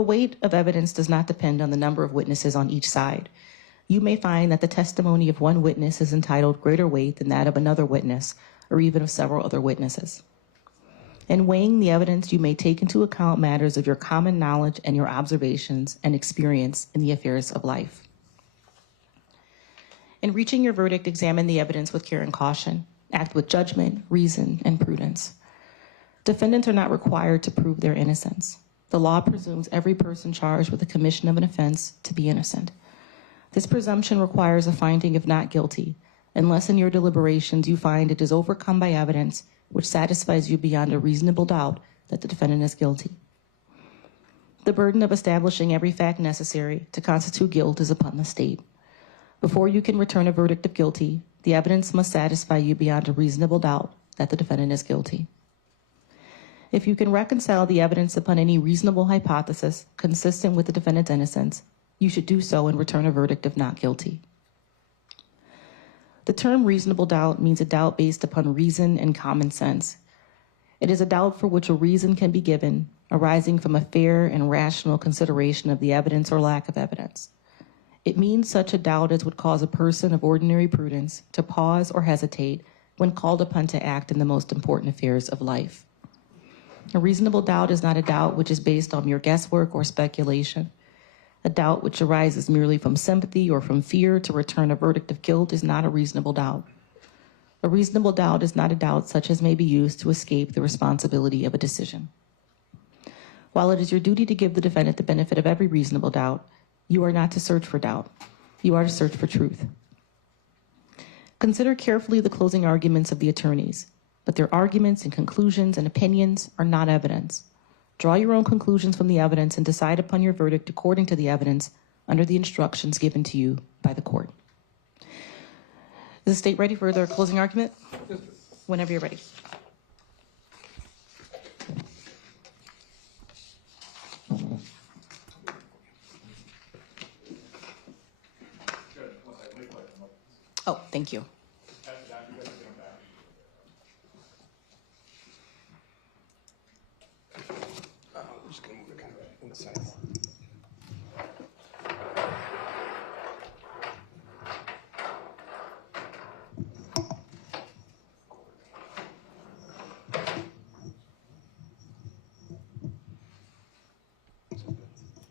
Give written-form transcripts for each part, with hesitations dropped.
The weight of evidence does not depend on the number of witnesses on each side. You may find that the testimony of one witness is entitled greater weight than that of another witness, or even of several other witnesses. In weighing the evidence, you may take into account matters of your common knowledge and your observations and experience in the affairs of life. In reaching your verdict, examine the evidence with care and caution. Act with judgment, reason, and prudence. Defendants are not required to prove their innocence. The law presumes every person charged with the commission of an offense to be innocent. This presumption requires a finding of not guilty, unless in your deliberations you find it is overcome by evidence which satisfies you beyond a reasonable doubt that the defendant is guilty. The burden of establishing every fact necessary to constitute guilt is upon the state. Before you can return a verdict of guilty, the evidence must satisfy you beyond a reasonable doubt that the defendant is guilty. If you can reconcile the evidence upon any reasonable hypothesis consistent with the defendant's innocence, you should do so and return a verdict of not guilty. The term reasonable doubt means a doubt based upon reason and common sense. It is a doubt for which a reason can be given, arising from a fair and rational consideration of the evidence or lack of evidence. It means such a doubt as would cause a person of ordinary prudence to pause or hesitate when called upon to act in the most important affairs of life. A reasonable doubt is not a doubt which is based on mere guesswork or speculation. A doubt which arises merely from sympathy or from fear to return a verdict of guilt is not a reasonable doubt. A reasonable doubt is not a doubt such as may be used to escape the responsibility of a decision. While it is your duty to give the defendant the benefit of every reasonable doubt, you are not to search for doubt. You are to search for truth. Consider carefully the closing arguments of the attorneys, but their arguments and conclusions and opinions are not evidence. Draw your own conclusions from the evidence and decide upon your verdict according to the evidence under the instructions given to you by the court. Is the state ready for their closing argument? Whenever you're ready. Oh, thank you. Just gonna move it kind of inside.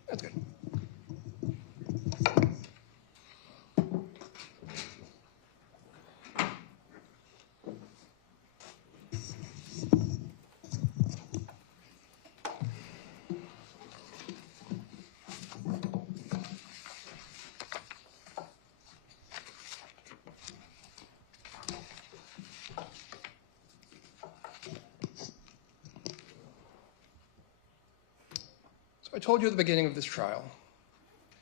That's good. I told you at the beginning of this trial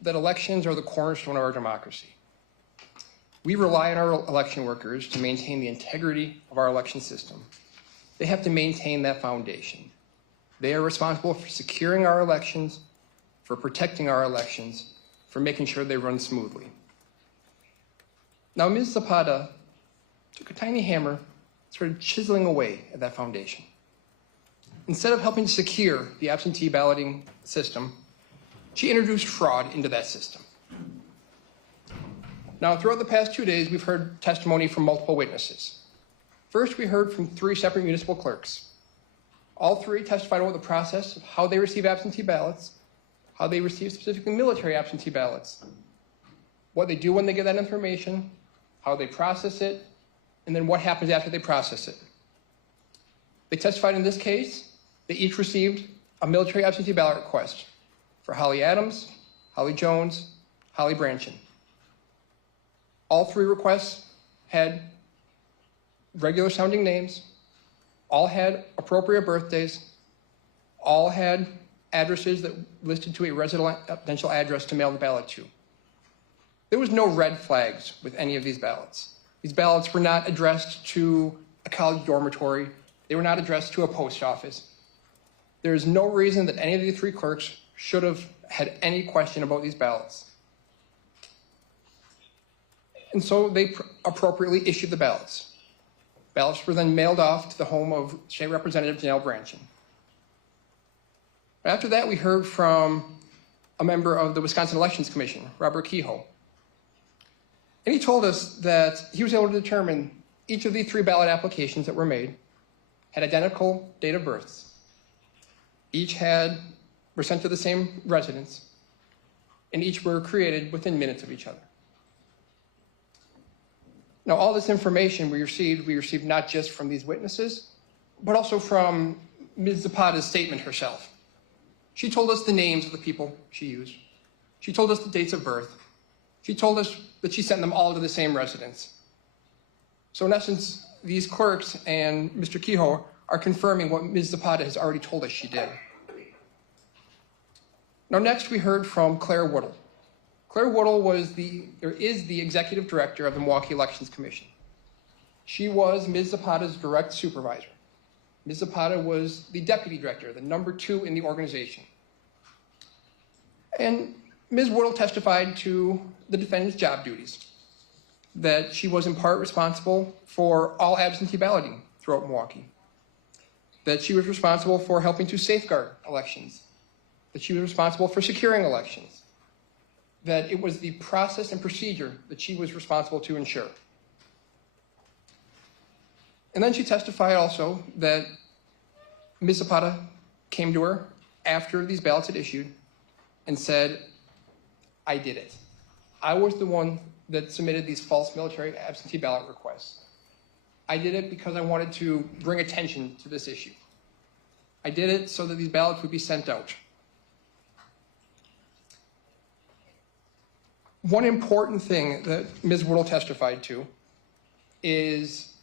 that elections are the cornerstone of our democracy. We rely on our election workers to maintain the integrity of our election system. They have to maintain that foundation. They are responsible for securing our elections, for protecting our elections, for making sure they run smoothly. Now, Ms. Zapata took a tiny hammer and started chiseling away at that foundation. Instead of helping to secure the absentee balloting system, she introduced fraud into that system. Now, throughout the past 2 days, we've heard testimony from multiple witnesses. First, we heard from 3 separate municipal clerks. All 3 testified about the process of how they receive absentee ballots, how they receive specifically military absentee ballots, what they do when they get that information, how they process it, and then what happens after they process it. They testified in this case. They each received a military absentee ballot request for Holly Adams, Holly Jones, Holly Brantdjen. All 3 requests had regular sounding names, all had appropriate birthdays, all had addresses that listed to a residential address to mail the ballot to. There was no red flags with any of these ballots. These ballots were not addressed to a college dormitory. They were not addressed to a post office. There is no reason that any of the 3 clerks should have had any question about these ballots. And so they appropriately issued the ballots. Ballots were then mailed off to the home of State Representative Janel Brantdjen. After that, we heard from a member of the Wisconsin Elections Commission, Robert Kehoe. And he told us that he was able to determine each of the 3 ballot applications that were made had identical date of births. Each were sent to the same residence, and each were created within minutes of each other. Now, all this information we received not just from these witnesses, but also from Ms. Zapata's statement herself. She told us the names of the people she used. She told us the dates of birth. She told us that she sent them all to the same residence. So in essence, these clerks and Mr. Kehoe are confirming what Ms. Zapata has already told us she did. Now next we heard from Claire Woodle. Claire Woodle is the executive director of the Milwaukee Elections Commission. She was Ms. Zapata's direct supervisor. Ms. Zapata was the deputy director, the number 2 in the organization. And Ms. Woodle testified to the defendant's job duties, that she was in part responsible for all absentee balloting throughout Milwaukee, that she was responsible for helping to safeguard elections, that she was responsible for securing elections, that it was the process and procedure that she was responsible to ensure. And then she testified also that Ms. Zapata came to her after these ballots had issued and said, I did it. I was the one that submitted these false military absentee ballot requests. I did it because I wanted to bring attention to this issue. I did it so that these ballots would be sent out. One important thing that Ms. Woodle testified to is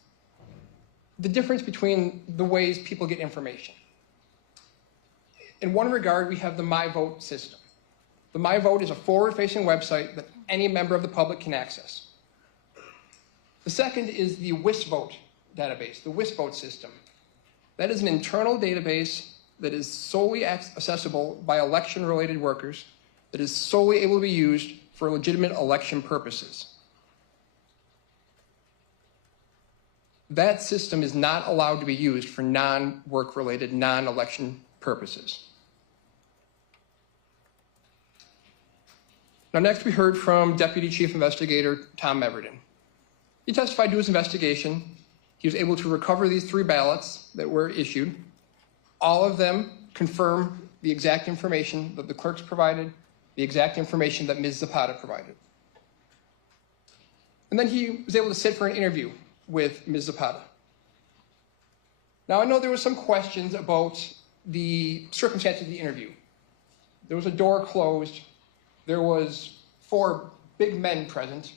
the difference between the ways people get information. In one regard, we have the My Vote system. The My Vote is a forward-facing website that any member of the public can access. The second is the WisVote database, the WisVote system. That is an internal database that is solely accessible by election-related workers, that is solely able to be used for legitimate election purposes. That system is not allowed to be used for non-work-related, non-election purposes. Now, next we heard from Deputy Chief Investigator Tom Everton. He testified to his investigation. He was able to recover these 3 ballots that were issued. All of them confirm the exact information that the clerks provided, the exact information that Ms. Zapata provided. And then he was able to sit for an interview with Ms. Zapata. Now, I know there was some questions about the circumstances of the interview. There was a door closed. There was 4 big men present.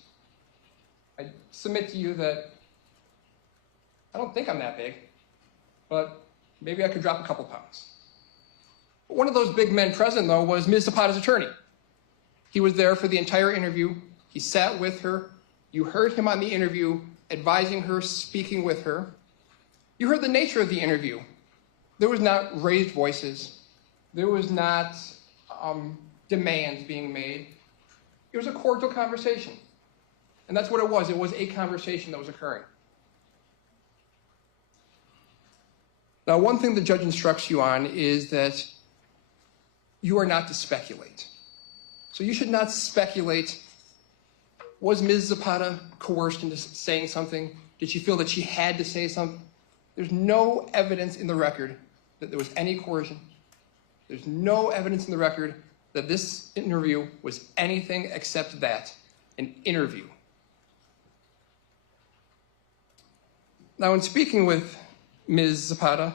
I submit to you that I don't think I'm that big, but maybe I could drop a couple pounds. But one of those big men present, though, was Ms. Zapata's attorney. He was there for the entire interview. He sat with her. You heard him on the interview advising her, speaking with her. You heard the nature of the interview. There was not raised voices. There was not demands being made. It was a cordial conversation. And that's what it was. It was a conversation that was occurring. Now, one thing the judge instructs you on is that you are not to speculate. So you should not speculate. Was Ms. Zapata coerced into saying something? Did she feel that she had to say something? There's no evidence in the record that there was any coercion. There's no evidence in the record that this interview was anything except that, an interview. Now, in speaking with Ms. Zapata,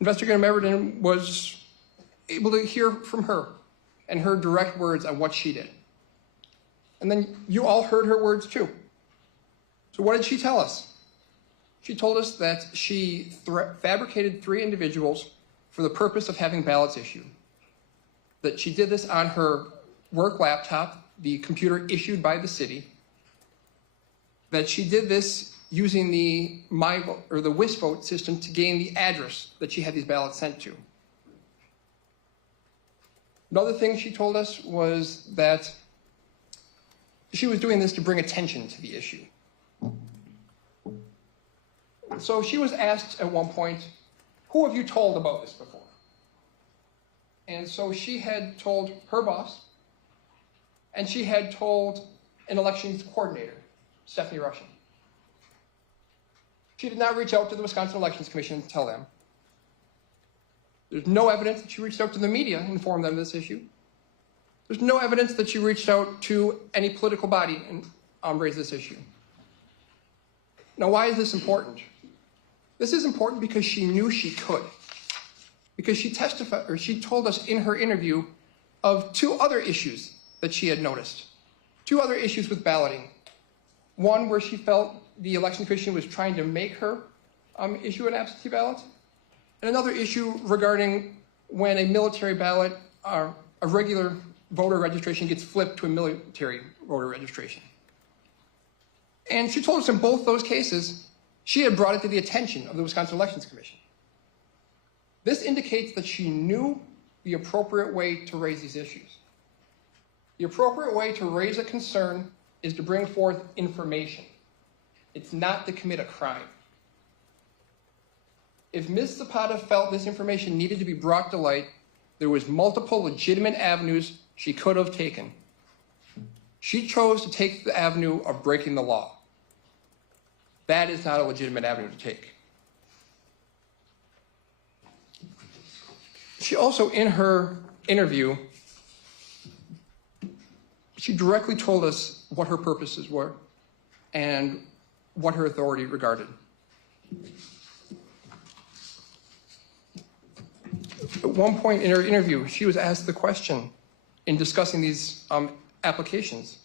Investigator Everton was able to hear from her and her direct words on what she did. And then you all heard her words too. So what did she tell us? She told us that she fabricated 3 individuals for the purpose of having ballots issued. That she did this on her work laptop, the computer issued by the city. That she did this using the WisVote system to gain the address that she had these ballots sent to. Another thing she told us was that she was doing this to bring attention to the issue. So she was asked at one point, who have you told about this before? And so she had told her boss, and she had told an elections coordinator, Stephanie Russian. She did not reach out to the Wisconsin Elections Commission and tell them. There's no evidence that she reached out to the media and informed them of this issue. There's no evidence that she reached out to any political body and raised this issue. Now, why is this important? This is important because she knew she could. Because she testified, or she told us in her interview of two other issues that she had noticed. Two other issues with balloting. One where she felt the Election Commission was trying to make her issue an absentee ballot. And another issue regarding when a military ballot, a regular voter registration gets flipped to a military voter registration. And she told us in both those cases, she had brought it to the attention of the Wisconsin Elections Commission. This indicates that she knew the appropriate way to raise these issues. The appropriate way to raise a concern is to bring forth information. It's not to commit a crime. If Ms. Zapata felt this information needed to be brought to light, there was multiple legitimate avenues she could have taken. She chose to take the avenue of breaking the law. That is not a legitimate avenue to take. She also, in her interview, she directly told us what her purposes were and what her authority regarded. At one point in her interview, she was asked the question in discussing these applications.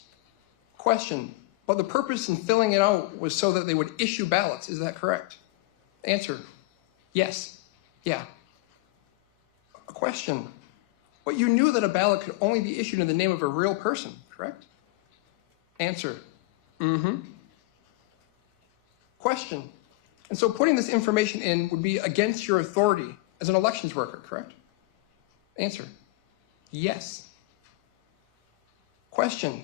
Question, but the purpose in filling it out was so that they would issue ballots. Is that correct? Answer, yes, yeah. A question, but you knew that a ballot could only be issued in the name of a real person, correct? Answer, mm-hmm. Question, and so putting this information in would be against your authority as an elections worker, correct? Answer, yes. Question,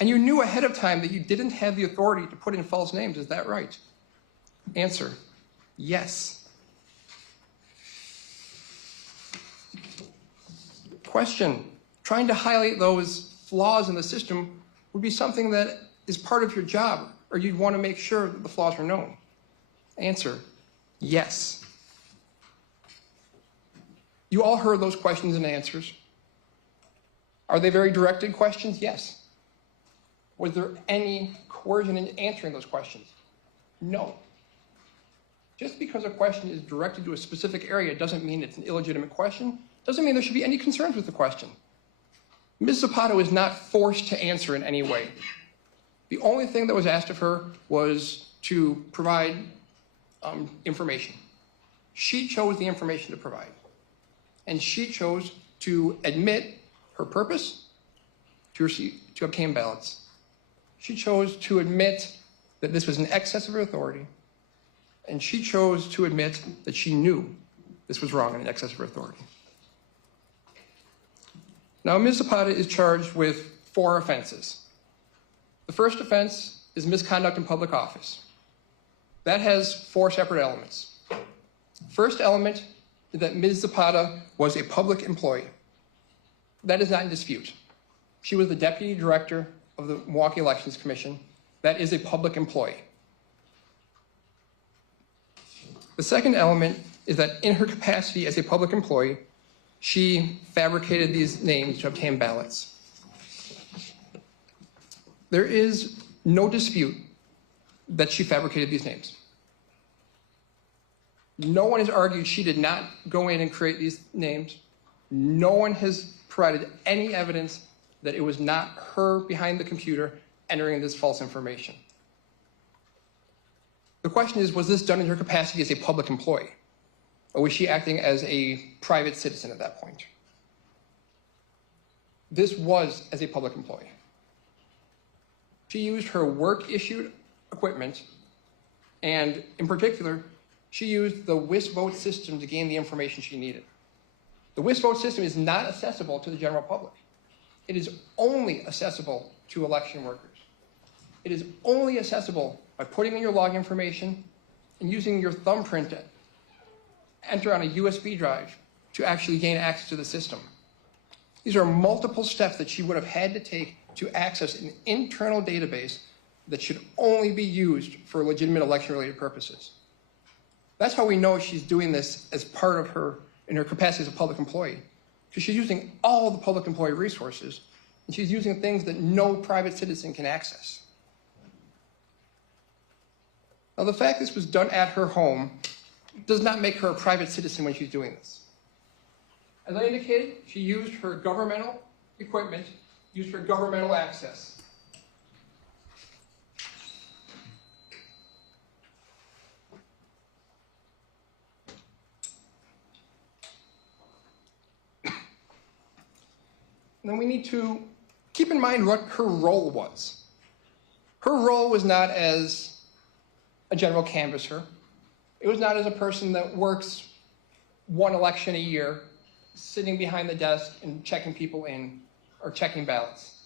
and you knew ahead of time that you didn't have the authority to put in false names, is that right? Answer, yes. Question, trying to highlight those flaws in the system would be something that is part of your job, or you'd want to make sure that the flaws are known. Answer, yes. You all heard those questions and answers. Are they very directed questions? Yes. Was there any coercion in answering those questions? No. Just because a question is directed to a specific area doesn't mean it's an illegitimate question, doesn't mean there should be any concerns with the question. Ms. Zapata was not forced to answer in any way. The only thing that was asked of her was to provide information. She chose the information to provide. And she chose to admit her purpose to obtain ballots. She chose to admit that this was an excess of her authority. And she chose to admit that she knew this was wrong and an excess of her authority. Now, Ms. Zapata is charged with 4 offenses. The first offense is misconduct in public office. That has 4 separate elements. First element is that Ms. Zapata was a public employee. That is not in dispute. She was the deputy director of the Milwaukee Elections Commission. That is a public employee. The second element is that in her capacity as a public employee, she fabricated these names to obtain ballots. There is no dispute that she fabricated these names. No one has argued she did not go in and create these names. No one has provided any evidence that it was not her behind the computer entering this false information. The question is, was this done in her capacity as a public employee? Or was she acting as a private citizen at that point? This was as a public employee. She used her work-issued equipment, and in particular, she used the WIS vote system to gain the information she needed. The WIS vote system is not accessible to the general public. It is only accessible to election workers. It is only accessible by putting in your log information and using your thumbprint to enter on a USB drive to actually gain access to the system. These are multiple steps that she would have had to take to access an internal database that should only be used for legitimate election-related purposes. That's how we know she's doing this as part of in her capacity as a public employee, because she's using all the public employee resources, and she's using things that no private citizen can access. Now, the fact this was done at her home does not make her a private citizen when she's doing this. As I indicated, she used her governmental equipment, used her governmental access. And then we need to keep in mind what her role was. Her role was not as a general canvasser. It was not as a person that works one election a year, sitting behind the desk and checking people in or checking ballots.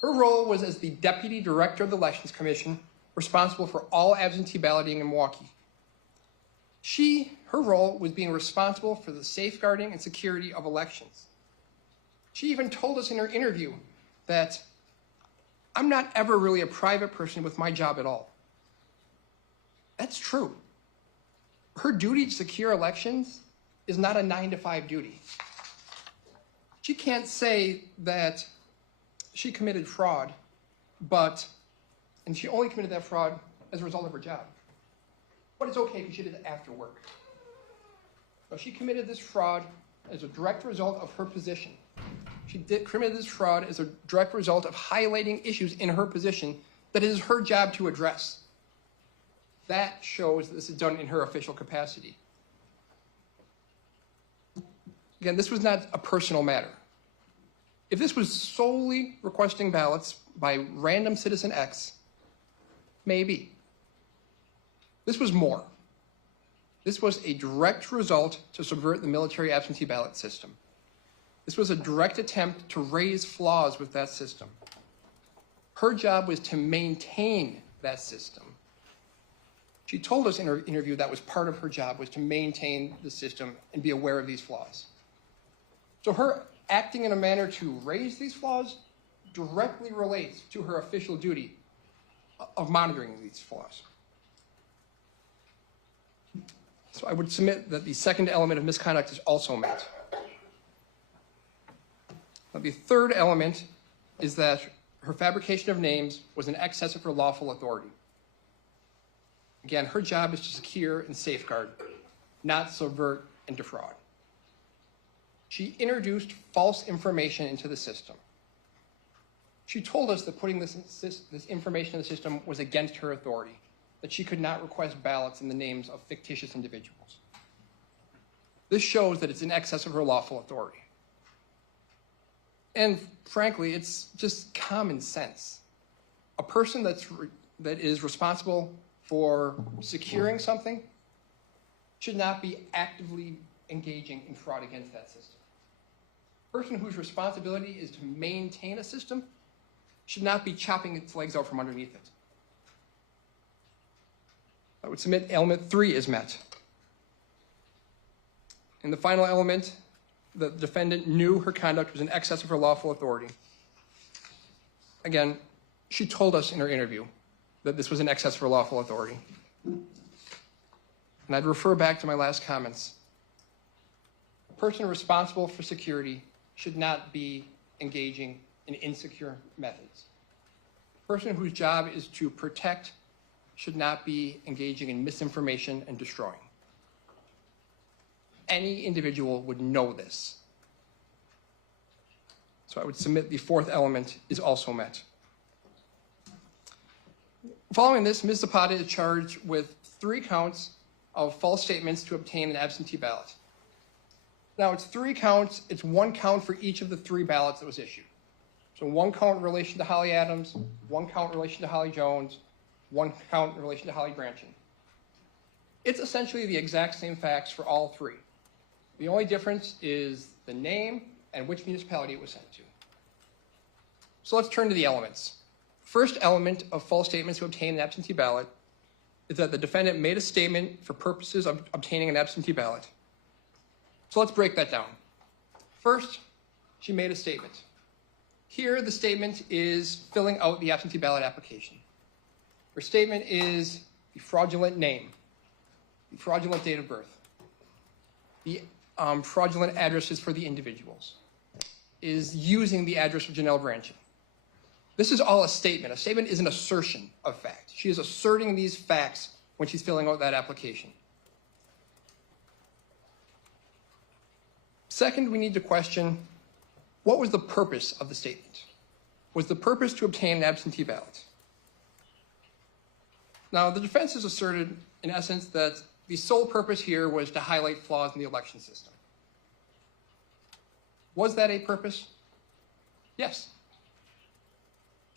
Her role was as the Deputy Director of the Elections Commission, responsible for all absentee balloting in Milwaukee. Her role was being responsible for the safeguarding and security of elections. She even told us in her interview that I'm not ever really a private person with my job at all. That's true. Her duty to secure elections is not a 9-to-5 duty. She can't say that she committed fraud, and she only committed that fraud as a result of her job. But it's okay because she did it after work. So she committed this fraud as a direct result of her position. She committed this fraud as a direct result of highlighting issues in her position that it is her job to address. That shows that this is done in her official capacity. Again, this was not a personal matter. If this was solely requesting ballots by random citizen X, maybe. This was more. This was a direct result to subvert the military absentee ballot system. This was a direct attempt to raise flaws with that system. Her job was to maintain that system. She told us in her interview that was part of her job, was to maintain the system and be aware of these flaws. So her acting in a manner to raise these flaws directly relates to her official duty of monitoring these flaws. So I would submit that the second element of misconduct is also met. Now, the third element is that her fabrication of names was in excess of her lawful authority. Again, her job is to secure and safeguard, not subvert and defraud. She introduced false information into the system. She told us that putting this information in the system was against her authority, that she could not request ballots in the names of fictitious individuals. This shows that it's in excess of her lawful authority. And frankly, it's just common sense. A person that is responsible for securing something should not be actively engaging in fraud against that system. A person whose responsibility is to maintain a system should not be chopping its legs out from underneath it. I would submit element 3 is met. And the final element, the defendant knew her conduct was in excess of her lawful authority. Again, she told us in her interview that this was in excess of her lawful authority. And I'd refer back to my last comments. A person responsible for security should not be engaging in insecure methods. A person whose job is to protect should not be engaging in misinformation and destroying. Any individual would know this. So I would submit the fourth element is also met. Following this, Ms. Zapata is charged with 3 counts of false statements to obtain an absentee ballot. Now, it's 3 counts. It's 1 count for each of the 3 ballots that was issued. So 1 count in relation to Holly Adams, 1 count in relation to Holly Jones, 1 count in relation to Holly Brantdjen. It's essentially the exact same facts for all 3. The only difference is the name and which municipality it was sent to. So let's turn to the elements. First element of false statements to obtain an absentee ballot is that the defendant made a statement for purposes of obtaining an absentee ballot. So let's break that down. First, she made a statement. Here, the statement is filling out the absentee ballot application. Her statement is the fraudulent name, the fraudulent date of birth, the fraudulent addresses for the individuals, is using the address of Janel Brantdjen. This is all a statement. A statement is an assertion of fact. She is asserting these facts when she's filling out that application. Second, we need to question, what was the purpose of the statement? Was the purpose to obtain an absentee ballot? Now, the defense has asserted, in essence, that the sole purpose here was to highlight flaws in the election system. Was that a purpose? Yes.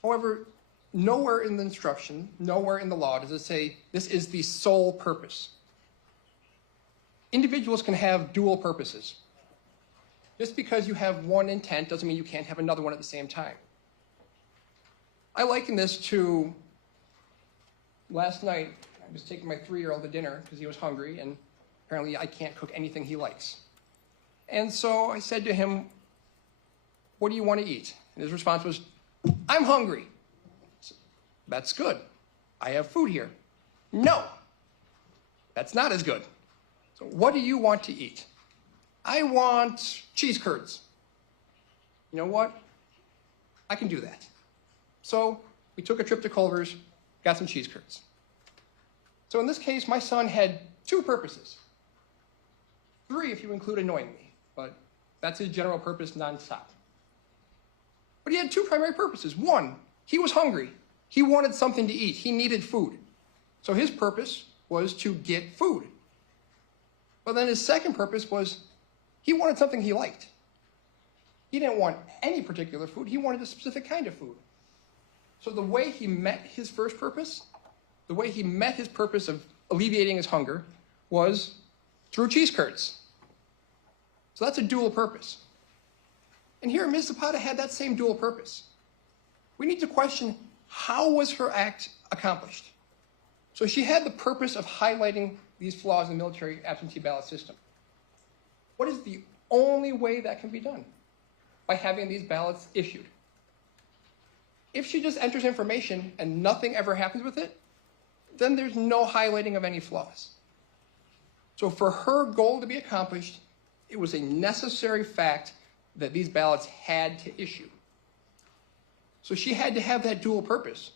However, nowhere in the instruction, nowhere in the law does it say this is the sole purpose. Individuals can have dual purposes. Just because you have one intent doesn't mean you can't have another one at the same time. I liken this to last night. I was taking my 3-year-old to dinner because he was hungry, and apparently I can't cook anything he likes. And so I said to him, "What do you want to eat?" And his response was, "I'm hungry." So, that's good. I have food here. No, that's not as good. So what do you want to eat? I want cheese curds. You know what? I can do that. So we took a trip to Culver's, got some cheese curds. So in this case, my son had 2 purposes. 3 if you include annoying me, but that's his general purpose nonstop. But he had 2 primary purposes. 1, he was hungry. He wanted something to eat. He needed food. So his purpose was to get food. But then his second purpose was he wanted something he liked. He didn't want any particular food. He wanted a specific kind of food. So the way he met his first purpose, the way he met his purpose of alleviating his hunger was through cheese curds. So that's a dual purpose. And here, Ms. Zapata had that same dual purpose. We need to question, how was her act accomplished? So she had the purpose of highlighting these flaws in the military absentee ballot system. What is the only way that can be done? By having these ballots issued. If she just enters information and nothing ever happens with it, then there's no highlighting of any flaws. So for her goal to be accomplished, it was a necessary fact that these ballots had to issue. So she had to have that dual purpose.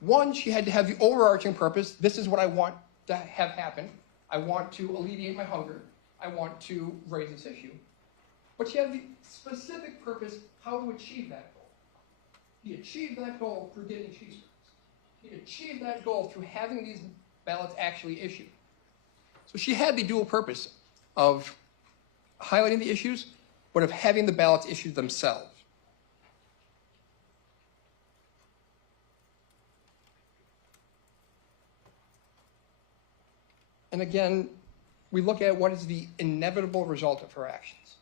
1, she had to have the overarching purpose. This is what I want to have happen. I want to alleviate my hunger. I want to raise this issue. But she had the specific purpose, how to achieve that goal. He achieved that goal through getting cheese curds. He achieved that goal through having these ballots actually issued. So she had the dual purpose of highlighting the issues, but of having the ballots issued themselves. And again, we look at what is the inevitable result of her actions.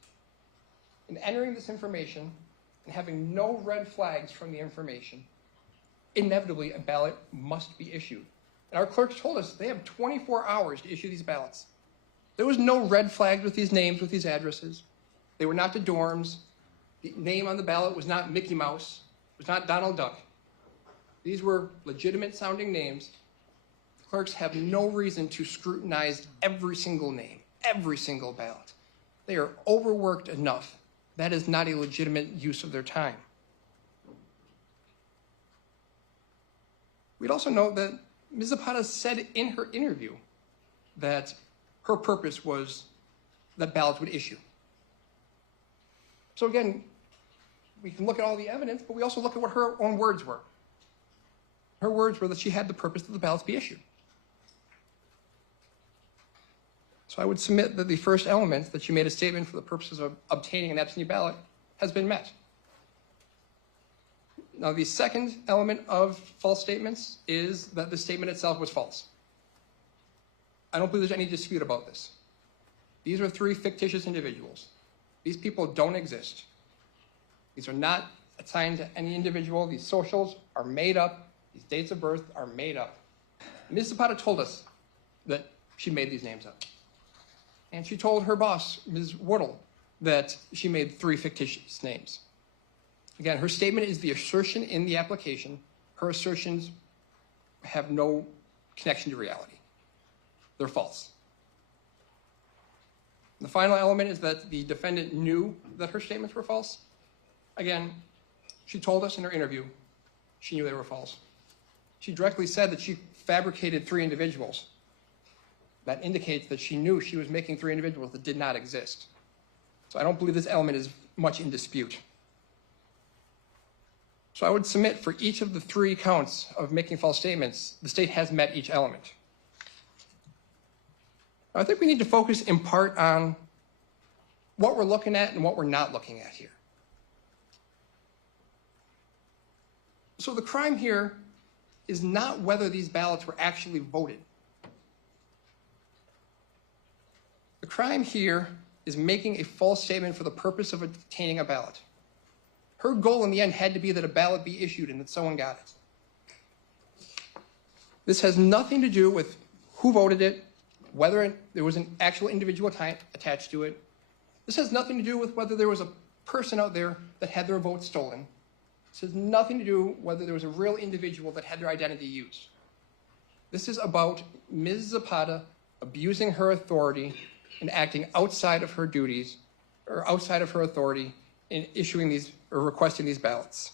In entering this information and having no red flags from the information, inevitably a ballot must be issued. And our clerks told us they have 24 hours to issue these ballots. There was no red flags with these names, with these addresses. They were not the dorms. The name on the ballot was not Mickey Mouse. It was not Donald Duck. These were legitimate sounding names. Clerks have no reason to scrutinize every single name, every single ballot. They are overworked enough. That is not a legitimate use of their time. We'd also note that Ms. Zapata said in her interview that her purpose was that ballots would issue. So again, we can look at all the evidence, but we also look at what her own words were. Her words were that she had the purpose that the ballots be issued. So I would submit that the first element, that she made a statement for the purposes of obtaining an absentee ballot, has been met. Now, the second element of false statements is that the statement itself was false. I don't believe there's any dispute about this. These are 3 fictitious individuals. These people don't exist. These are not assigned to any individual. These socials are made up. These dates of birth are made up. Ms. Zapata told us that she made these names up. And she told her boss, Ms. Woodle, that she made 3 fictitious names. Again, her statement is the assertion in the application. Her assertions have no connection to reality. They're false. The final element is that the defendant knew that her statements were false. Again, she told us in her interview she knew they were false. She directly said that she fabricated 3 individuals. That indicates that she knew she was making 3 individuals that did not exist. So I don't believe this element is much in dispute. So I would submit for each of the 3 counts of making false statements, the state has met each element. I think we need to focus in part on what we're looking at and what we're not looking at here. So the crime here is not whether these ballots were actually voted. The crime here is making a false statement for the purpose of obtaining a ballot. Her goal in the end had to be that a ballot be issued and that someone got it. This has nothing to do with who voted it, whether there was an actual individual attached to it. This has nothing to do with whether there was a person out there that had their vote stolen. This has nothing to do whether there was a real individual that had their identity used. This is about Ms. Zapata abusing her authority and acting outside of her duties or outside of her authority in issuing these or requesting these ballots.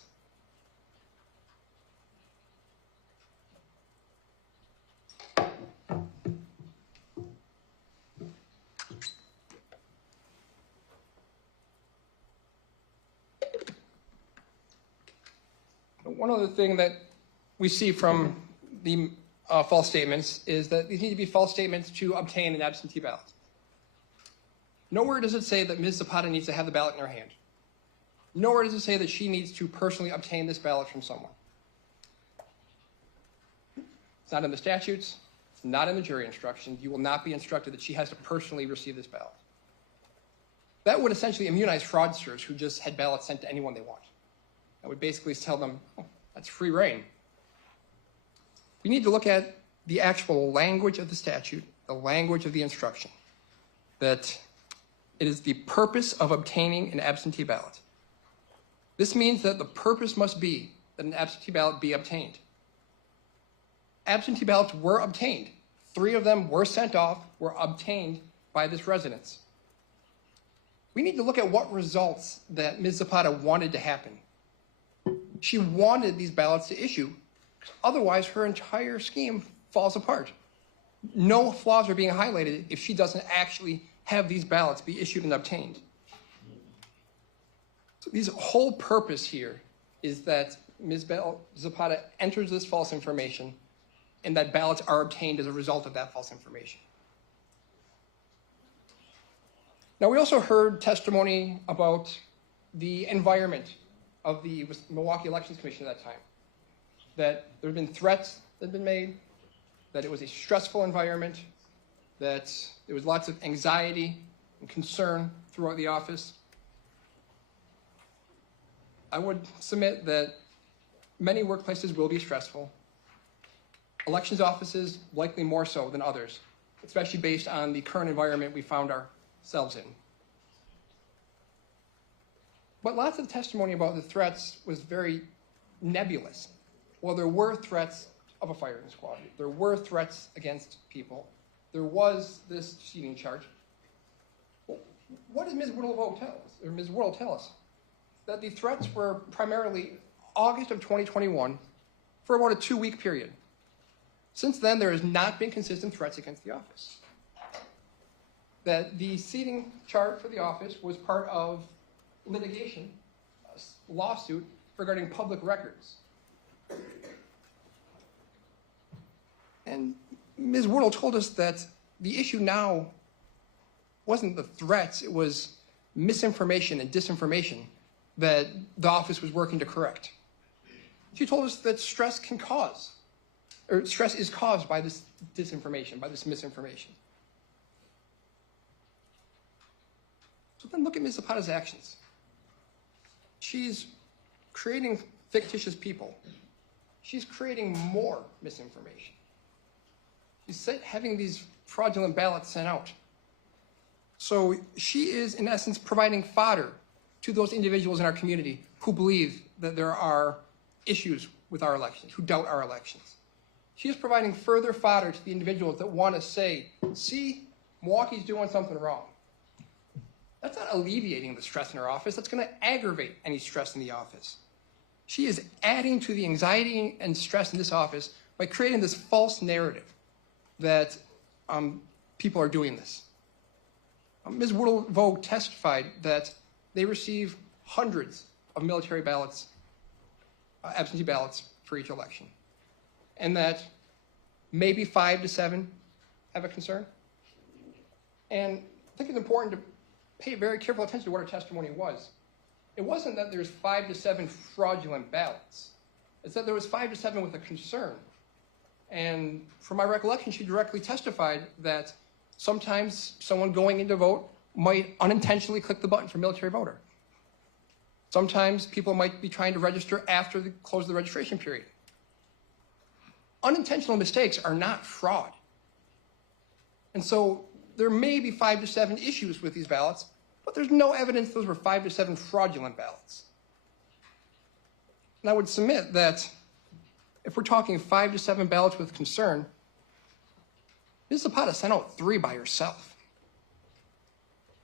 One other thing that we see from the false statements is that these need to be false statements to obtain an absentee ballot. Nowhere does it say that Ms. Zapata needs to have the ballot in her hand. Nowhere does it say that she needs to personally obtain this ballot from someone. It's not in the statutes. It's not in the jury instructions. You will not be instructed that she has to personally receive this ballot. That would essentially immunize fraudsters who just had ballots sent to anyone they want. That would basically tell them, oh, that's free reign. We need to look at the actual language of the statute, the language of the instruction, that it is the purpose of obtaining an absentee ballot. This means that the purpose must be that an absentee ballot be obtained. Absentee ballots were obtained. 3 of them were sent off, were obtained by this residence. We need to look at what results that Ms. Zapata wanted to happen. She wanted these ballots to issue. Otherwise, her entire scheme falls apart. No flaws are being highlighted if she doesn't actually have these ballots be issued and obtained. So the whole purpose here is that Ms. Zapata enters this false information and that ballots are obtained as a result of that false information. Now, we also heard testimony about the environment of the Milwaukee Election Commission at that time, that there had been threats that had been made, that it was a stressful environment, that there was lots of anxiety and concern throughout the office. I would submit that many workplaces will be stressful. Elections offices likely more so than others, especially based on the current environment we found ourselves in. But lots of testimony about the threats was very nebulous. Well, there were threats of a firing squad. There were threats against people. There was this cheating charge. Well, what did Ms. Woodle tell us? That the threats were primarily August of 2021 for about a 2-week period. Since then, there has not been consistent threats against the office. That the seating chart for the office was part of litigation, a lawsuit regarding public records. And Ms. Woodle told us that the issue now wasn't the threats, it was misinformation and disinformation that the office was working to correct. She told us that stress is caused by this disinformation, by this misinformation. So then look at Ms. Zapata's actions. She's creating fictitious people. She's creating more misinformation. She's having these fraudulent ballots sent out. So she is, in essence, providing fodder to those individuals in our community who believe that there are issues with our elections, who doubt our elections. She is providing further fodder to the individuals that want to say, see, Milwaukee's doing something wrong. That's not alleviating the stress in her office. That's going to aggravate any stress in the office. She is adding to the anxiety and stress in this office by creating this false narrative that people are doing this. Ms. Woodall testified that they receive hundreds of military ballots, absentee ballots for each election, and that maybe 5 to 7 have a concern. And I think it's important to pay very careful attention to what her testimony was. It wasn't that there's 5 to 7 fraudulent ballots. It's that there was 5 to 7 with a concern. And from my recollection, she directly testified that sometimes someone going in to vote might unintentionally click the button for military voter. Sometimes people might be trying to register after the close of the registration period. Unintentional mistakes are not fraud. And so there may be 5 to 7 issues with these ballots, but there's no evidence those were 5 to 7 fraudulent ballots. And I would submit that if we're talking 5 to 7 ballots with concern, Ms. Zapata sent out 3 by herself.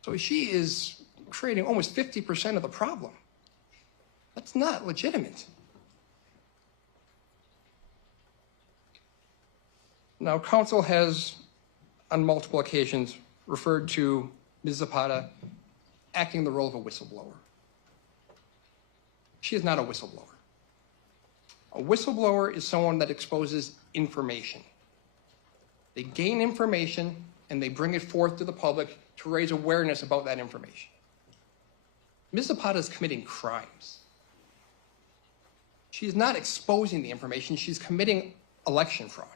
So she is creating almost 50% of the problem. That's not legitimate. Now, counsel has, on multiple occasions, referred to Ms. Zapata acting the role of a whistleblower. She is not a whistleblower. A whistleblower is someone that exposes information. They gain information and they bring it forth to the public to raise awareness about that information. Ms. Zapata is committing crimes. She is not exposing the information, she's committing election fraud.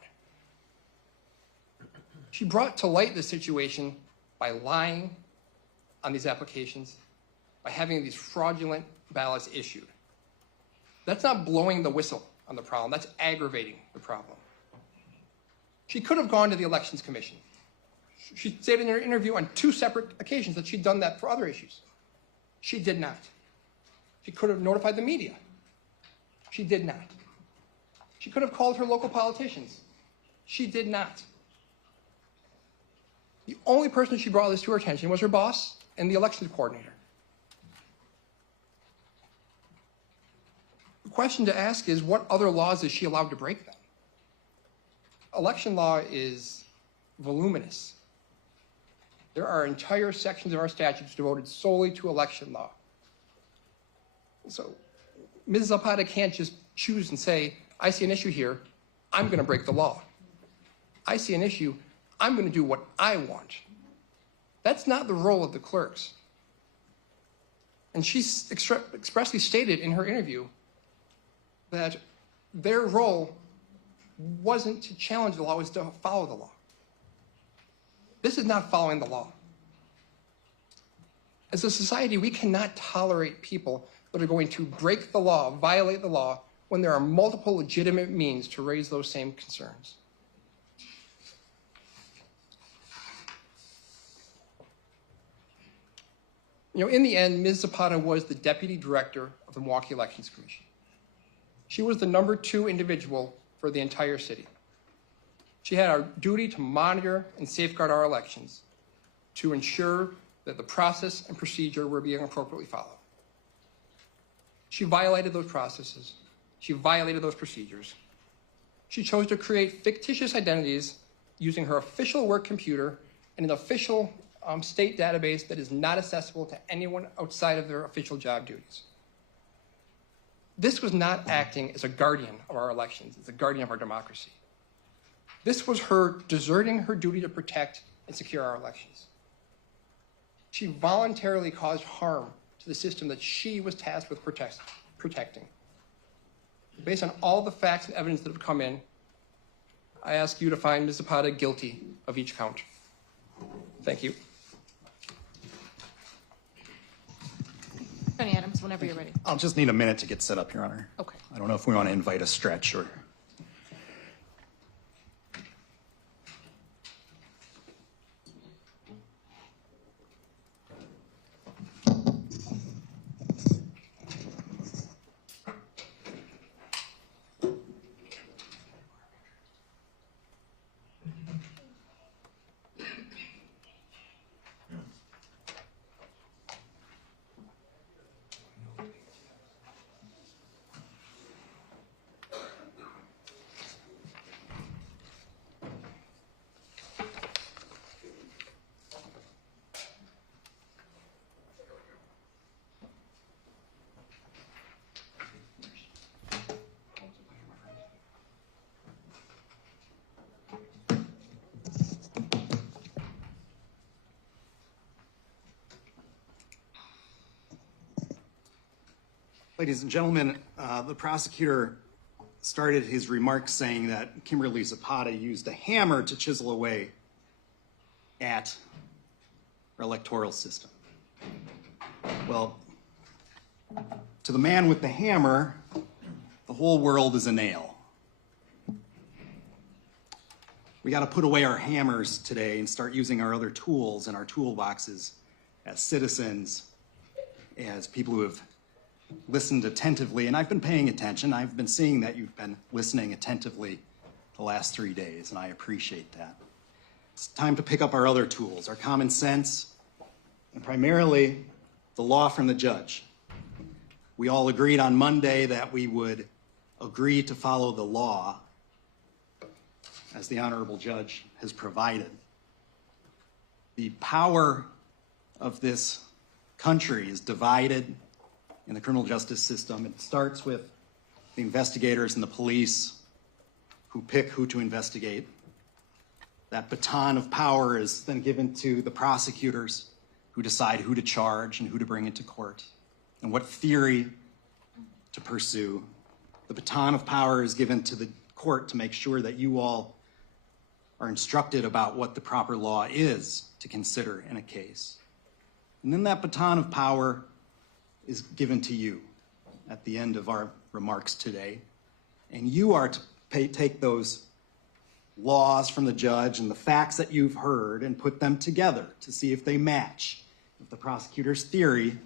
She brought to light the situation by lying on these applications, by having these fraudulent ballots issued. That's not blowing the whistle on the problem, that's aggravating the problem. She could have gone to the Elections Commission. She stated in her interview on 2 separate occasions that she'd done that for other issues. She did not. She could have notified the media. She did not. She could have called her local politicians. She did not. The only person she brought this to her attention was her boss and the elections coordinator. The question to ask is, what other laws is she allowed to break then? Election law is voluminous. There are entire sections of our statutes devoted solely to election law. So Ms. Zapata can't just choose and say, I see an issue here, I'm going to break the law. I see an issue, I'm going to do what I want. That's not the role of the clerks. And she expressly stated in her interview that their role wasn't to challenge the law, it was to follow the law. This is not following the law. As a society, we cannot tolerate people that are going to break the law, violate the law, when there are multiple legitimate means to raise those same concerns. You know, in the end, Ms. Zapata was the deputy director of the Milwaukee Elections Commission. She was the #2 individual for the entire city. She had our duty to monitor and safeguard our elections, to ensure that the process and procedure were being appropriately followed. She violated those processes. She violated those procedures. She chose to create fictitious identities using her official work computer and an official state database that is not accessible to anyone outside of their official job duties. This was not acting as a guardian of our elections, as a guardian of our democracy. This was her deserting her duty to protect and secure our elections. She voluntarily caused harm to the system that she was tasked with protecting. Based on all the facts and evidence that have come in, I ask you to find Ms. Zapata guilty of each count. Thank you. Attorney Adams, whenever you're ready. I'll just need a minute to get set up, Your Honor. Okay. I don't know if we want to invite a stretch or... Ladies and gentlemen, the prosecutor started his remarks saying that Kimberly Zapata used a hammer to chisel away at our electoral system. Well, to the man with the hammer, the whole world is a nail. We got to put away our hammers today and start using our other tools in our toolboxes as citizens, as people who have listened attentively. And I've been paying attention. I've been seeing that you've been listening attentively the last 3 days, and I appreciate that. It's time to pick up our other tools, our common sense, and primarily the law from the judge. We all agreed on Monday that we would agree to follow the law as the honorable judge has provided. The power of this country is divided in the criminal justice system. It starts with the investigators and the police who pick who to investigate. That baton of power is then given to the prosecutors who decide who to charge and who to bring into court and what theory to pursue. The baton of power is given to the court to make sure that you all are instructed about what the proper law is to consider in a case. And then that baton of power is given to you at the end of our remarks today. And you are to take those laws from the judge and the facts that you've heard and put them together to see if they match, if the prosecutor's theory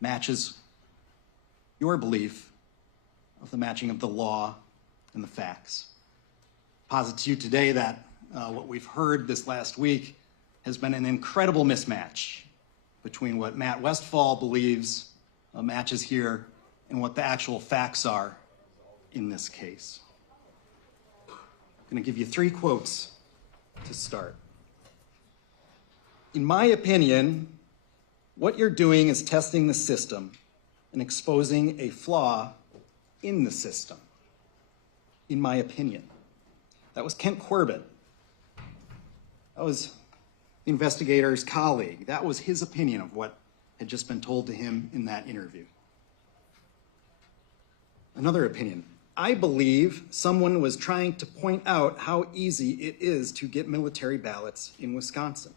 matches your belief of the matching of the law and the facts. Posit to you today that what we've heard this last week has been an incredible mismatch between what Matt Westfall believes matches here and what the actual facts are in this case. I'm going to give you 3 quotes to start. In my opinion, what you're doing is testing the system and exposing a flaw in the system. In my opinion. That was Kent Corbett. That was the investigator's colleague. That was his opinion of what had just been told to him in that interview. Another opinion. I believe someone was trying to point out how easy it is to get military ballots in Wisconsin.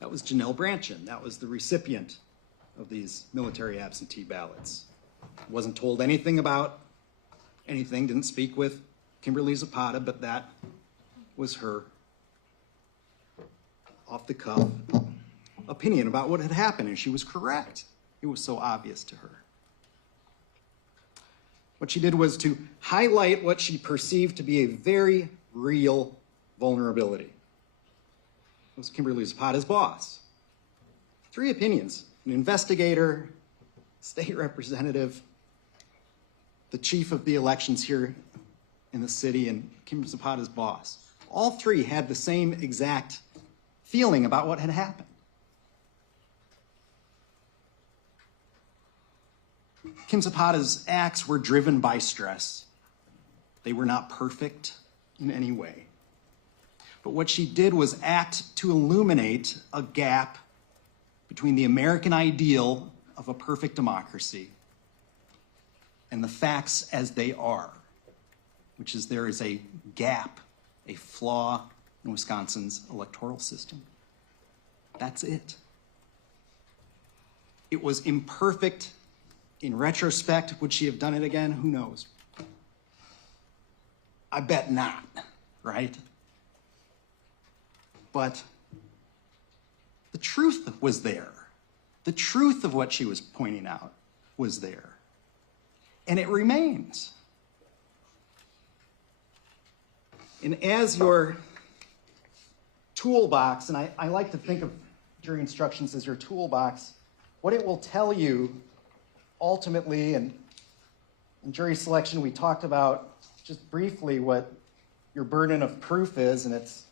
That was Janel Brantdjen. That was the recipient of these military absentee ballots. Wasn't told anything about anything, didn't speak with Kimberly Zapata, but that was her off-the-cuff opinion about what had happened, and she was correct. It was so obvious to her. What she did was to highlight what she perceived to be a very real vulnerability. It was Kimberly Zapata's boss. 3 opinions: an investigator, state representative, the chief of the elections here in the city, and Kimberly Zapata's boss. All 3 had the same exact feeling about what had happened. Kim Zapata's acts were driven by stress. They were not perfect in any way. But what she did was act to illuminate a gap between the American ideal of a perfect democracy and the facts as they are, which is there is a gap, a flaw in Wisconsin's electoral system. That's it. It was imperfect. In retrospect, would she have done it again? Who knows? I bet not, right? But the truth was there. The truth of what she was pointing out was there. And it remains. And as your toolbox, and I like to think of jury instructions as your toolbox, what it will tell you ultimately, and in jury selection we talked about just briefly what your burden of proof is, and it's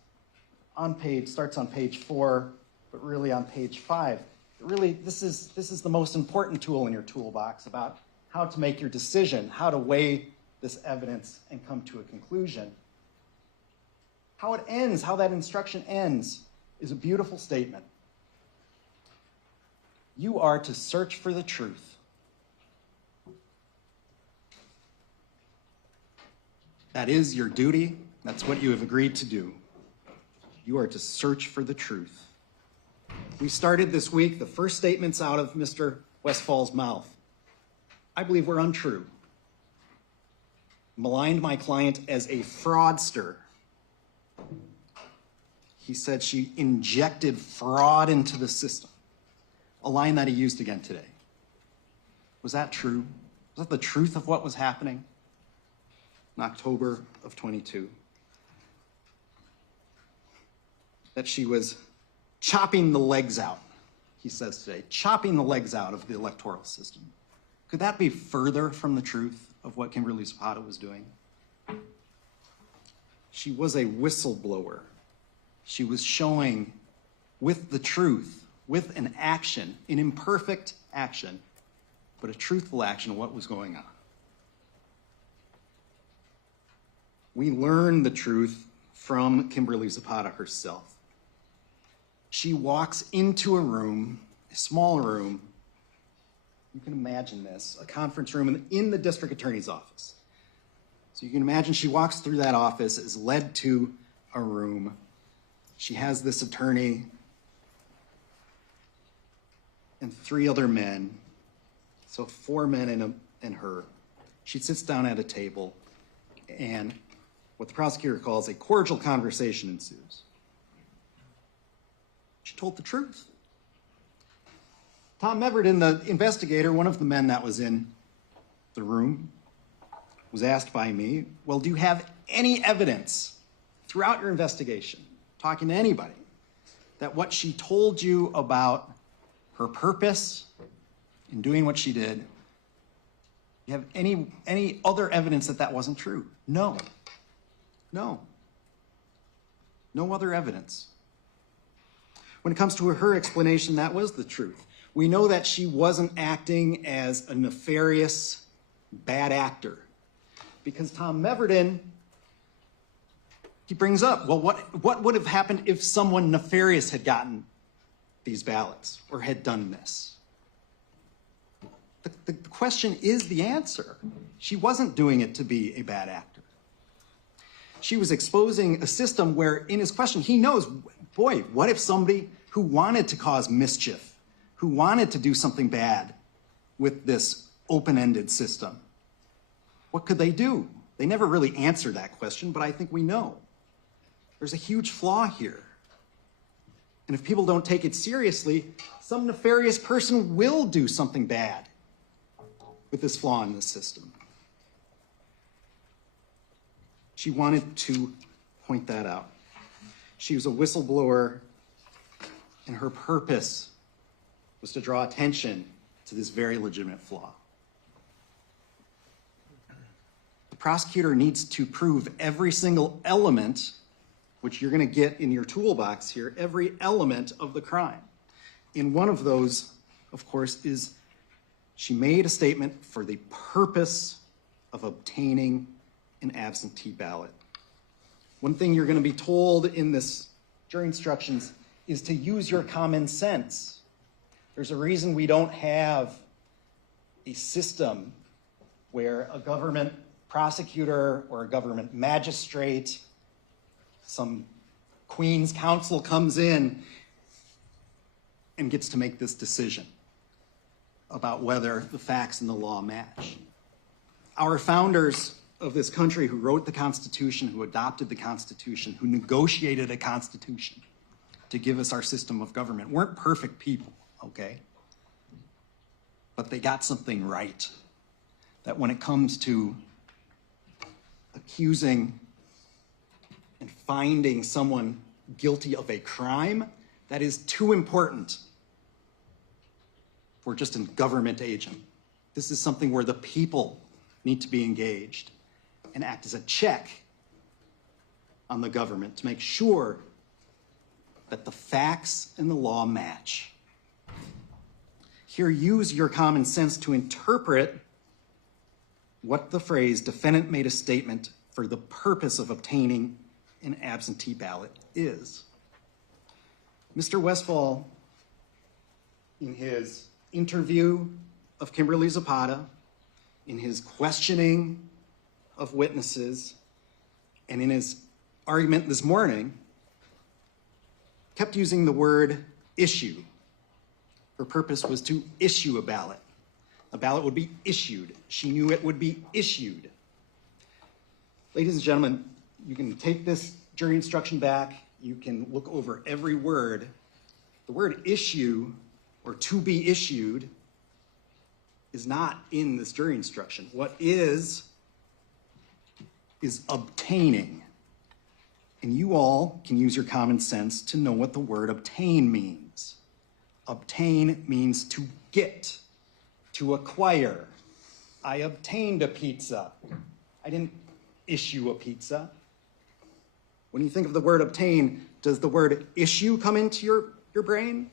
on starts on page 4, but really on page 5. Really, this is the most important tool in your toolbox about how to make your decision, how to weigh this evidence and come to a conclusion. How it ends, how that instruction ends, is a beautiful statement. You are to search for the truth That is your duty. That's what you have agreed to do. You are to search for the truth. We started this week, the first statements out of Mr. Westfall's mouth, I believe, were untrue. Maligned my client as a fraudster. He said she injected fraud into the system, a line that he used again today. Was that true? Was that the truth of what was happening in October of 22? That she was chopping the legs out, he says today, chopping the legs out of the electoral system. Could that be further from the truth of what Kimberly Zapata was doing? She was a whistleblower. She was showing with the truth, with an action, an imperfect action, but a truthful action of what was going on. We learn the truth from Kimberly Zapata herself. She walks into a room, a small room, you can imagine this, a conference room in the district attorney's office. So you can imagine she walks through that office, is led to a room. She has this attorney and 3 other men, so 4 men and her. She sits down at a table, and what the prosecutor calls a cordial conversation ensues. She told the truth. Tom Everton, the investigator, one of the men that was in the room, was asked by me, well, do you have any evidence throughout your investigation, talking to anybody, that what she told you about her purpose in doing what she did, you have any other evidence that that wasn't true? No. No. No other evidence. When it comes to her explanation, that was the truth. We know that she wasn't acting as a nefarious, bad actor. Because Tom Meverton, he brings up, well, what would have happened if someone nefarious had gotten these ballots or had done this? The question is the answer. She wasn't doing it to be a bad actor. She was exposing a system where, in his question, he knows, boy, what if somebody who wanted to cause mischief, who wanted to do something bad with this open-ended system, what could they do? They never really answer that question, but I think we know. There's a huge flaw here. And if people don't take it seriously, some nefarious person will do something bad with this flaw in the system. She wanted to point that out. She was a whistleblower, and her purpose was to draw attention to this very legitimate flaw. The prosecutor needs to prove every single element, which you're going to get in your toolbox here, every element of the crime. And one of those, of course, is she made a statement for the purpose of obtaining an absentee ballot. One thing you're going to be told in this jury instructions is to use your common sense. There's a reason we don't have a system where a government prosecutor or a government magistrate, some Queen's counsel comes in and gets to make this decision about whether the facts and the law match. Our founders of this country who wrote the Constitution, who adopted the Constitution, who negotiated a Constitution to give us our system of government weren't perfect people, okay? But they got something right. That when it comes to accusing and finding someone guilty of a crime, that is too important for just a government agent. This is something where the people need to be engaged and act as a check on the government to make sure that the facts and the law match. Here, use your common sense to interpret what the phrase defendant made a statement for the purpose of obtaining an absentee ballot is. Mr. Westfall, in his interview of Kimberly Zapata, in his questioning of witnesses, And in his argument this morning, kept using the word issue. Her purpose was to issue a ballot. A ballot would be issued. She knew it would be issued. Ladies and gentlemen, you can take this jury instruction back. You can look over every word. The word issue or to be issued is not in this jury instruction. What is obtaining. And you all can use your common sense to know what the word obtain means. Obtain means to get, to acquire. I obtained a pizza. I didn't issue a pizza. When you think of the word obtain, does the word issue come into your brain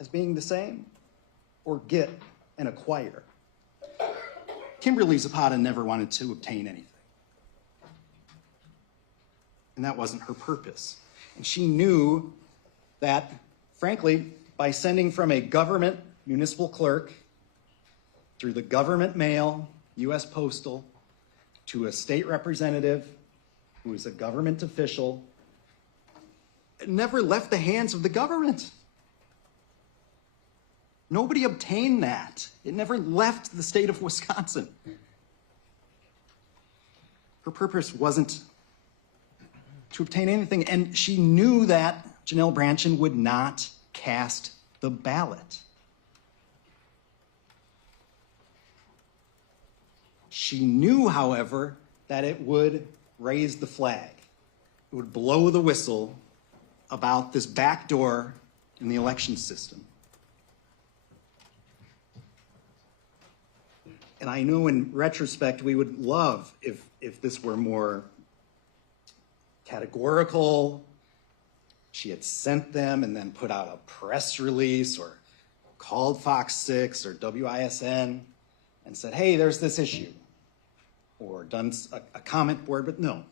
as being the same? Or get and acquire? Kimberly Zapata never wanted to obtain anything. And that wasn't her purpose. And she knew that, frankly, by sending from a government municipal clerk through the government mail, U.S. Postal, to a state representative who is a government official, it never left the hands of the government. Nobody obtained that. It never left the state of Wisconsin. Her purpose wasn't to obtain anything, and she knew that Janel Brantdjen would not cast the ballot. She knew, however, that it would raise the flag. It would blow the whistle about this backdoor in the election system. And I know in retrospect, we would love if this were more categorical. She had sent them and then put out a press release or called Fox 6 or WISN and said, hey, there's this issue, or done a comment board, but no.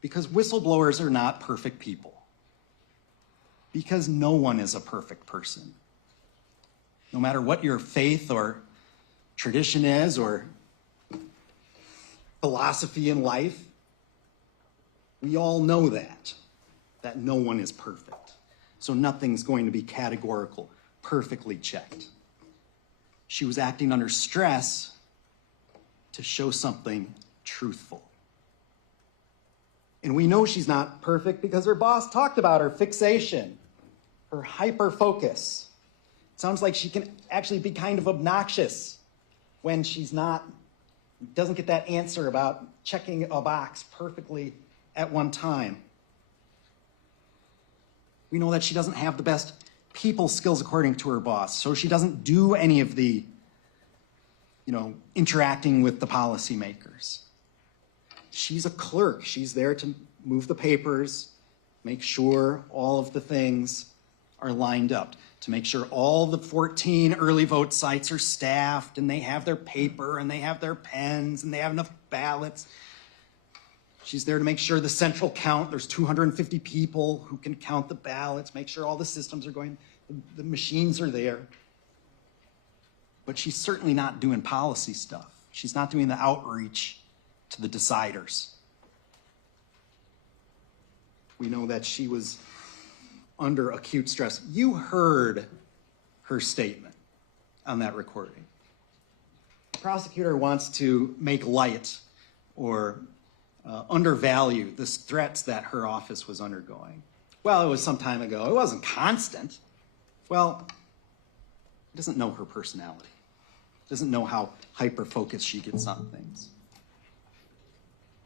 Because whistleblowers are not perfect people. Because no one is a perfect person. No matter what your faith or tradition is or philosophy in life, we all know that no one is perfect. So nothing's going to be categorical, perfectly checked. She was acting under stress to show something truthful. And we know she's not perfect because her boss talked about her fixation, her hyper-focus. It sounds like she can actually be kind of obnoxious when she's doesn't get that answer about checking a box perfectly at one time. We know that she doesn't have the best people skills according to her boss, so she doesn't do any of the, interacting with the policymakers. She's a clerk. She's there to move the papers, make sure all of the things are lined up, to make sure all the 14 early vote sites are staffed and they have their paper and they have their pens and they have enough ballots. She's there to make sure the central count, there's 250 people who can count the ballots, make sure all the systems are going, the machines are there. But she's certainly not doing policy stuff. She's not doing the outreach to the deciders. We know that she was under acute stress. You heard her statement on that recording. The prosecutor wants to make light or undervalue the threats that her office was undergoing. Well, it was some time ago. It wasn't constant. Well, he doesn't know her personality. Doesn't know how hyper-focused she gets on things.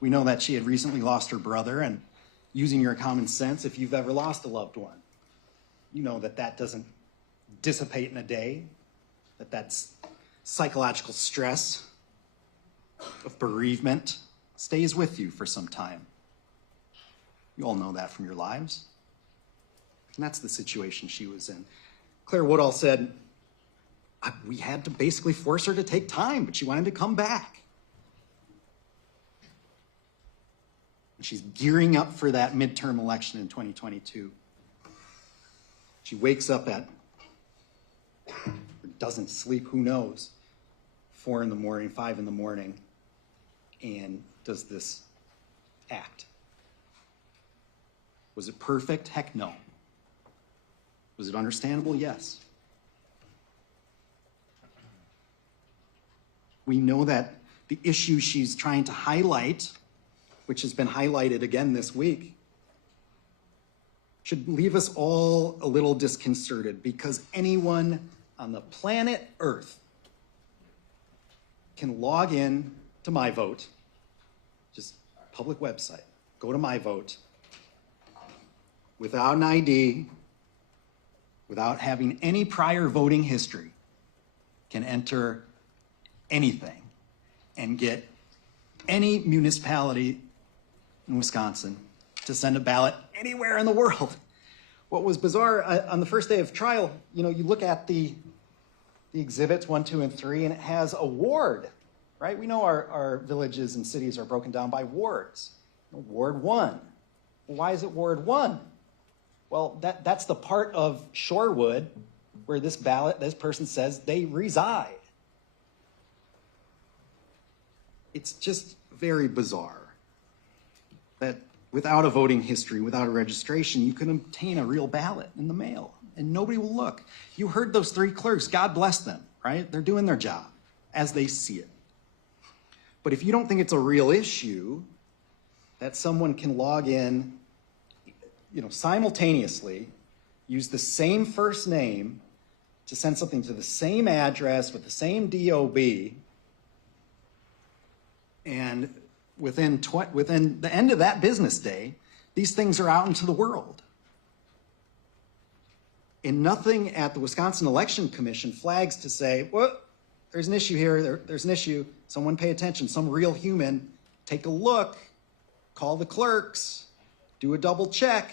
We know that she had recently lost her brother, and using your common sense, if you've ever lost a loved one, you know that that doesn't dissipate in a day, that that's psychological stress of bereavement stays with you for some time. You all know that from your lives. And that's the situation she was in. Claire Woodall said, we had to basically force her to take time, but she wanted to come back. And she's gearing up for that midterm election in 2022. She wakes up at, or doesn't sleep, who knows, 4 in the morning, 5 in the morning, and does this act. Was it perfect? Heck no. Was it understandable? Yes. We know that the issue she's trying to highlight, which has been highlighted again this week, should leave us all a little disconcerted, because anyone on the planet Earth can log in to My Vote, just public website, go to My Vote, without an ID, without having any prior voting history, can enter anything and get any municipality in Wisconsin to send a ballot anywhere in the world. What was bizarre, on the first day of trial, you look at the exhibits 1, 2, and 3, and it has a ward, right? We know our villages and cities are broken down by wards. Ward 1. Well, why is it Ward 1? Well, that's the part of Shorewood where this person says they reside. It's just very bizarre that without a voting history, without a registration, you can obtain a real ballot in the mail and nobody will look. You heard those 3 clerks, God bless them, right? They're doing their job as they see it. But if you don't think it's a real issue that someone can log in, simultaneously, use the same first name to send something to the same address with the same DOB, and within the end of that business day, these things are out into the world. And nothing at the Wisconsin Election Commission flags to say, well, there's an issue here, there's an issue, someone pay attention, some real human, take a look, call the clerks, do a double check.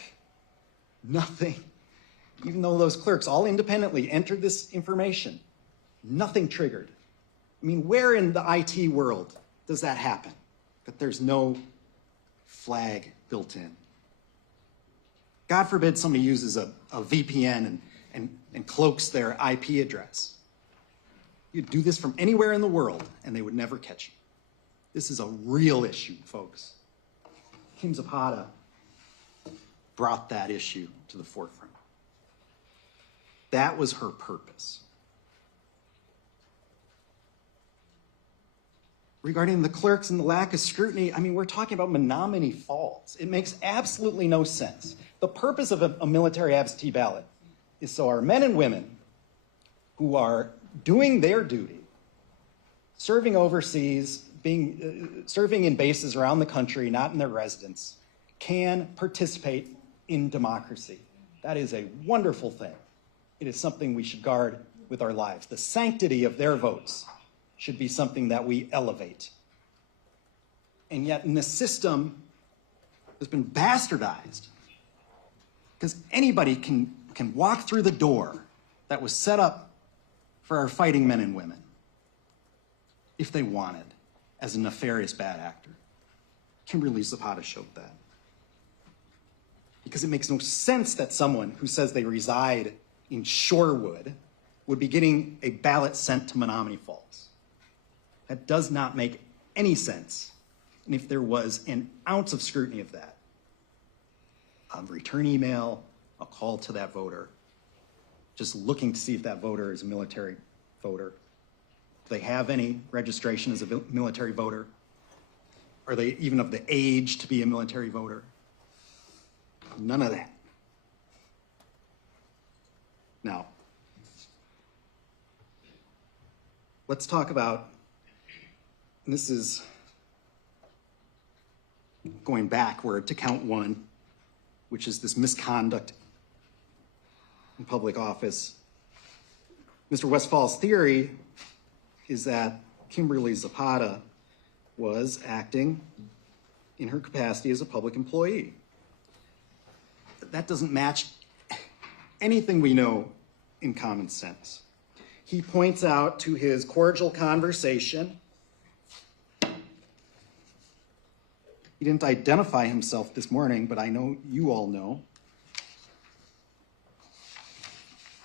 Nothing. Even though those clerks all independently entered this information, nothing triggered. I mean, where in the IT world does that happen? That there's no flag built in. God forbid somebody uses a VPN and cloaks their IP address. You'd do this from anywhere in the world and they would never catch you. This is a real issue, folks. Kim Zapata brought that issue to the forefront. That was her purpose. Regarding the clerks and the lack of scrutiny, I mean, we're talking about Menominee Falls. It makes absolutely no sense. The purpose of a military absentee ballot is so our men and women who are doing their duty, serving overseas, serving in bases around the country, not in their residence, can participate in democracy. That is a wonderful thing. It is something we should guard with our lives. The sanctity of their votes should be something that we elevate. And yet in this system has been bastardized, because anybody can walk through the door that was set up for our fighting men and women if they wanted, as a nefarious bad actor. Kimberly Zapata showed that. Because it makes no sense that someone who says they reside in Shorewood would be getting a ballot sent to Menominee Falls. That does not make any sense. And if there was an ounce of scrutiny of that, a return email, a call to that voter, just looking to see if that voter is a military voter, do they have any registration as a military voter? Are they even of the age to be a military voter? None of that. Now, let's talk about, and this is going backward to count 1, which is this misconduct in public office. Mr. Westfall's theory is that Kimberly Zapata was acting in her capacity as a public employee. That doesn't match anything we know in common sense. He points out to his cordial conversation. He didn't identify himself this morning, but I know you all know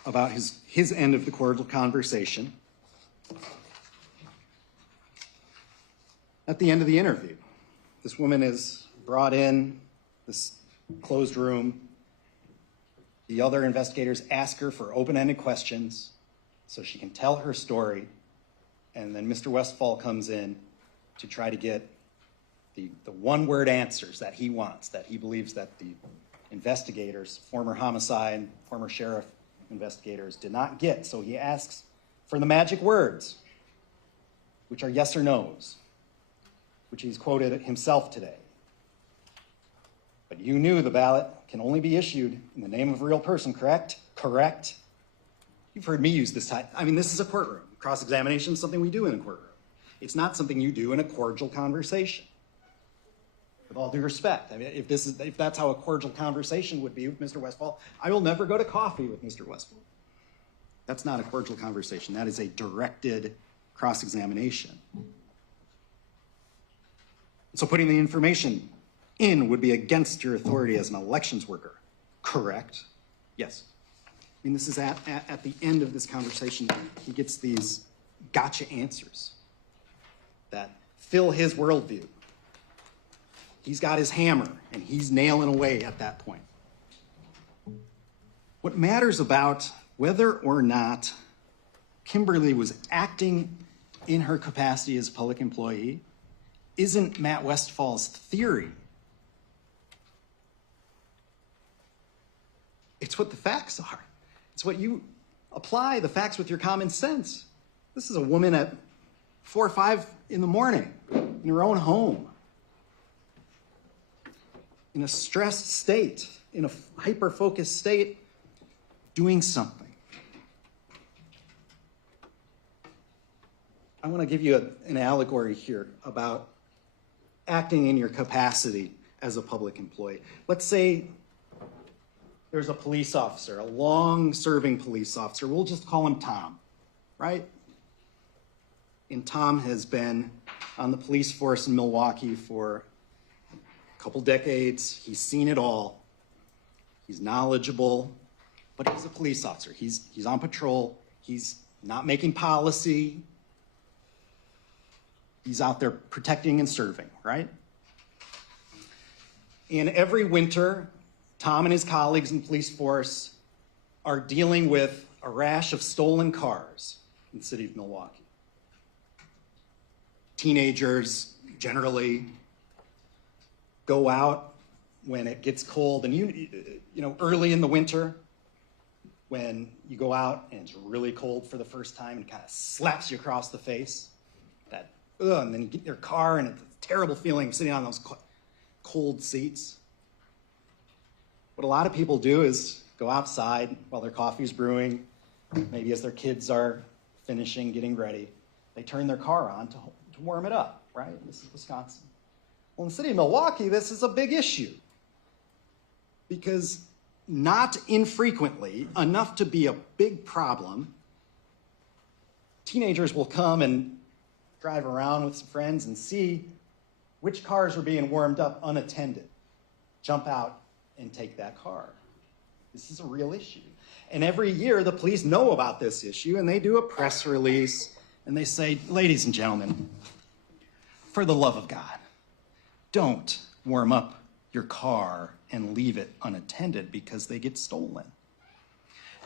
about his end of the cordial conversation. At the end of the interview, this woman is brought in this closed room. The other investigators ask her for open-ended questions so she can tell her story. And then Mr. Westfall comes in to try to get the one-word answers that he wants, that he believes that the investigators, former homicide, former sheriff investigators, did not get. So he asks for the magic words, which are yes or no's, which he's quoted himself today. But you knew the ballot can only be issued in the name of a real person, correct? Correct. You've heard me use this type. I mean, this is a courtroom. Cross-examination is something we do in a courtroom. It's not something you do in a cordial conversation. With all due respect, I mean, if that's how a cordial conversation would be with Mr. Westfall, I will never go to coffee with Mr. Westfall. That's not a cordial conversation. That is a directed cross-examination. So putting the information in would be against your authority as an elections worker. Correct? Yes. I mean, this is at the end of this conversation, he gets these gotcha answers that fill his worldview. He's got his hammer, and he's nailing away at that point. What matters about whether or not Kimberly was acting in her capacity as a public employee isn't Matt Westfall's theory. It's what the facts are. It's what you apply the facts with your common sense. This is a woman at 4 or 5 in the morning in her own home, in a stressed state, in a hyper-focused state, doing something. I want to give you an allegory here about acting in your capacity as a public employee. Let's say there's a police officer, a long-serving police officer. We'll just call him Tom, right? And Tom has been on the police force in Milwaukee for a couple decades. He's seen it all. He's knowledgeable, but he's a police officer. He's on patrol. He's not making policy. He's out there protecting and serving, right? And every winter, Tom and his colleagues in the police force are dealing with a rash of stolen cars in the city of Milwaukee. Teenagers generally go out when it gets cold, and you know, early in the winter, when you go out and it's really cold for the first time and kind of slaps you across the face, and then you get in your car and it's a terrible feeling sitting on those cold seats. What a lot of people do is go outside while their coffee's brewing, maybe as their kids are finishing, getting ready. They turn their car on to warm it up, right? This is Wisconsin. Well, in the city of Milwaukee, this is a big issue because not infrequently, enough to be a big problem, teenagers will come and drive around with some friends and see which cars are being warmed up unattended. Jump out and take that car. This is a real issue. And every year the police know about this issue and they do a press release and they say, ladies and gentlemen, for the love of God, don't warm up your car and leave it unattended because they get stolen.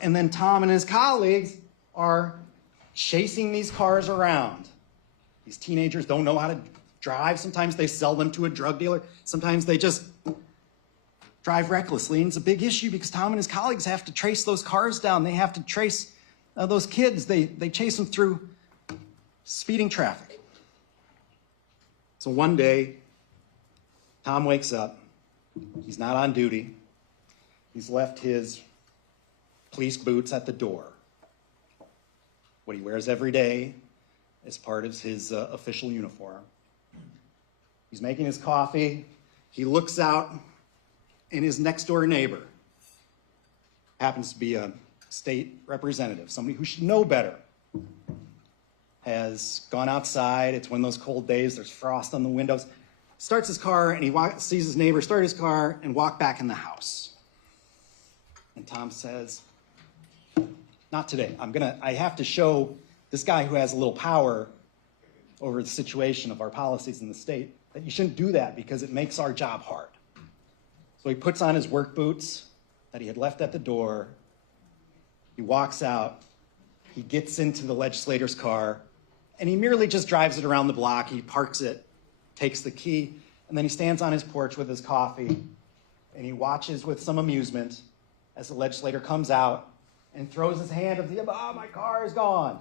And then Tom and his colleagues are chasing these cars around. These teenagers don't know how to drive. Sometimes they sell them to a drug dealer. Sometimes they just drive recklessly. And it's a big issue because Tom and his colleagues have to trace those cars down. They have to trace those kids. They chase them through speeding traffic. So one day, Tom wakes up. He's not on duty. He's left his police boots at the door. What he wears every day as part of his official uniform. He's making his coffee. He looks out, and his next door neighbor happens to be a state representative, somebody who should know better, has gone outside. It's one of those cold days. There's frost on the windows. Starts his car, and he sees his neighbor start his car and walk back in the house. And Tom says, not today. I have to show this guy who has a little power over the situation of our policies in the state. that you shouldn't do that because it makes our job hard. So he puts on his work boots that he had left at the door. He walks out. He gets into the legislator's car, and he merely just drives it around the block. He parks it, takes the key, and then he stands on his porch with his coffee, and he watches with some amusement as the legislator comes out and throws his hand up, oh, my car is gone.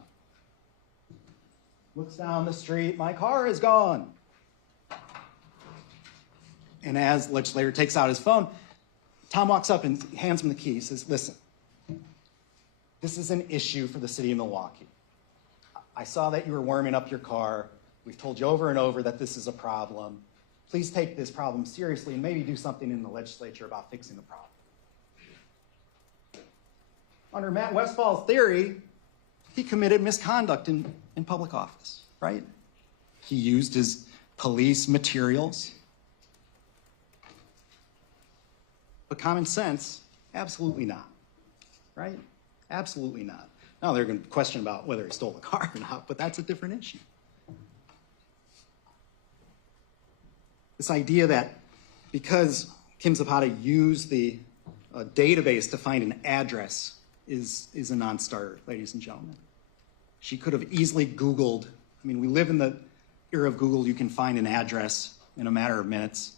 Looks down the street, my car is gone. And as the legislator takes out his phone, Tom walks up and hands him the key. He says, listen, this is an issue for the city of Milwaukee. I saw that you were warming up your car. We've told you over and over that this is a problem. Please take this problem seriously and maybe do something in the legislature about fixing the problem. Under Matt Westfall's theory, he committed misconduct in public office, right? He used his police materials. But common sense, absolutely not, right? Absolutely not. Now they're going to question about whether he stole the car or not, but that's a different issue. This idea that because Kim Zapata used the database to find an address is a non-starter, ladies and gentlemen. She could have easily Googled. I mean, we live in the era of Google. You can find an address in a matter of minutes.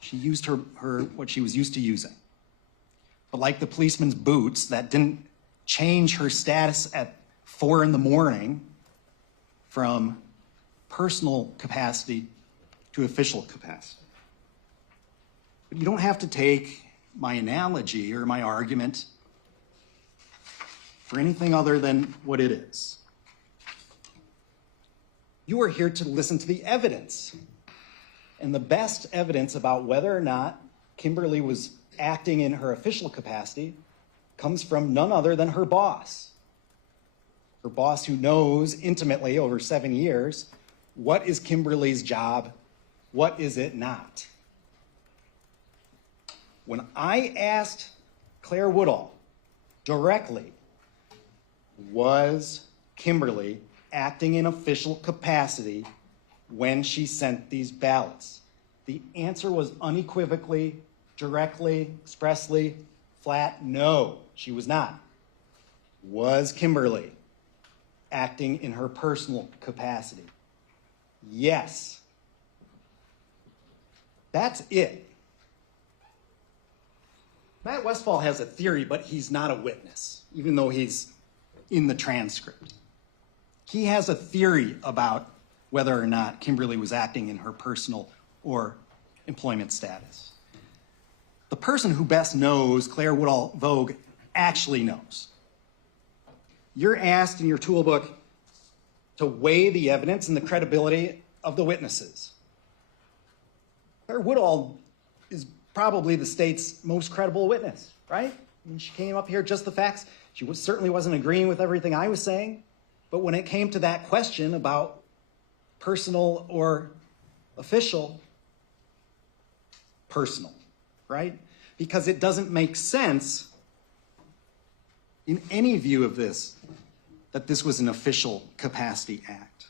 She used her what she was used to using. But like the policeman's boots, that didn't change her status at 4 a.m. from personal capacity to official capacity. But you don't have to take my analogy or my argument for anything other than what it is. You are here to listen to the evidence. And the best evidence about whether or not Kimberly was acting in her official capacity comes from none other than her boss. Her boss who knows intimately over 7 years what is Kimberly's job, what is it not. When I asked Claire Woodall directly, was Kimberly acting in official capacity when she sent these ballots? The answer was unequivocally, directly, expressly, flat, no, she was not. Was Kimberly acting in her personal capacity? Yes. That's it. Matt Westfall has a theory, but he's not a witness, even though he's in the transcript. He has a theory about whether or not Kimberly was acting in her personal or employment status. The person who best knows Claire Woodall Vogue actually knows. You're asked in your toolbook to weigh the evidence and the credibility of the witnesses. Claire Woodall is probably the state's most credible witness, right? I mean, she came up here just the facts. She certainly wasn't agreeing with everything I was saying. But when it came to that question about personal or official, personal, right? Because it doesn't make sense in any view of this that this was an official capacity act.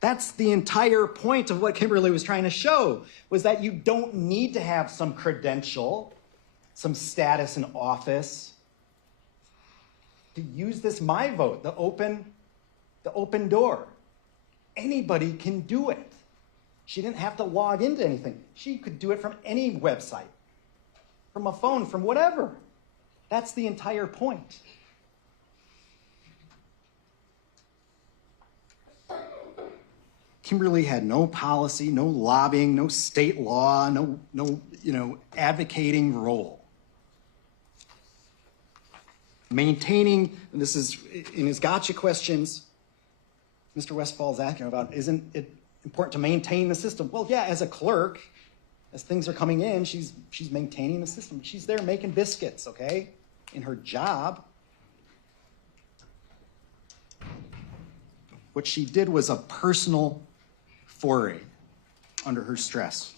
That's the entire point of what Kimberly was trying to show, was that you don't need to have some credential, some status in office to use this My Vote, the open door. Anybody can do it. She didn't have to log into anything. She could do it from any website, from a phone, from whatever. That's the entire point. Kimberly had no policy, no lobbying, no state law, no advocating role. Maintaining, and this is in his gotcha questions, Mr. Westfall's asking about, isn't it important to maintain the system? Well, yeah, as a clerk, as things are coming in, she's maintaining the system. She's there making biscuits, okay, in her job. What she did was a personal foray under her stress.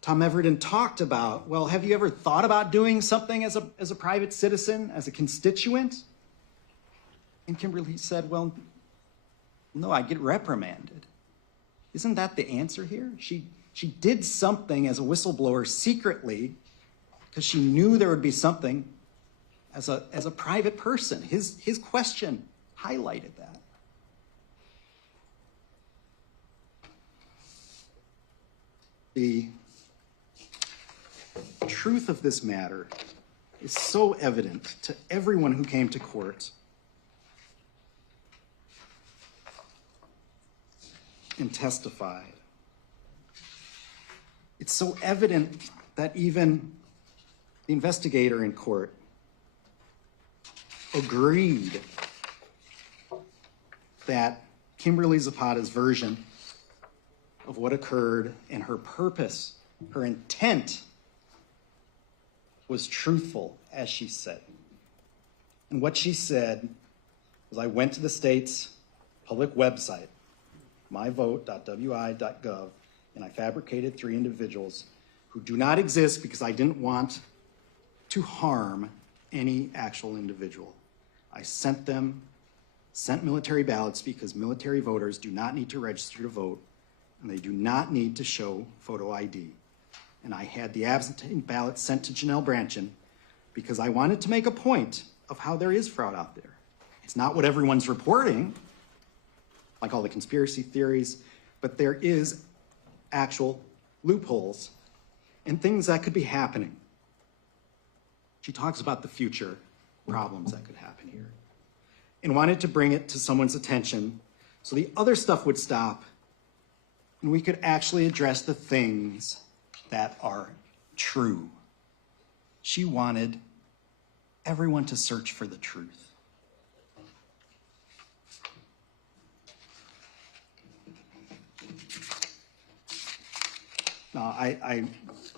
Tom Everton talked about, well, have you ever thought about doing something as a private citizen, as a constituent? And Kimberly said, well, no, I get reprimanded. Isn't that the answer here? She did something as a whistleblower secretly because she knew there would be something as a private person. His question highlighted that. The truth of this matter is so evident to everyone who came to court and testified. It's so evident that even the investigator in court agreed that Kimberly Zapata's version of what occurred and her purpose, her intent, was truthful, as she said. And what she said was, I went to the state's public website, myvote.wi.gov, and I fabricated 3 individuals who do not exist because I didn't want to harm any actual individual. I sent military ballots because military voters do not need to register to vote, and they do not need to show photo ID. And I had the absentee ballot sent to Janel Brantdjen because I wanted to make a point of how there is fraud out there. It's not what everyone's reporting, like all the conspiracy theories, but there is actual loopholes and things that could be happening. She talks about the future problems that could happen here and wanted to bring it to someone's attention so the other stuff would stop and we could actually address the things that are true. She wanted everyone to search for the truth. Now, I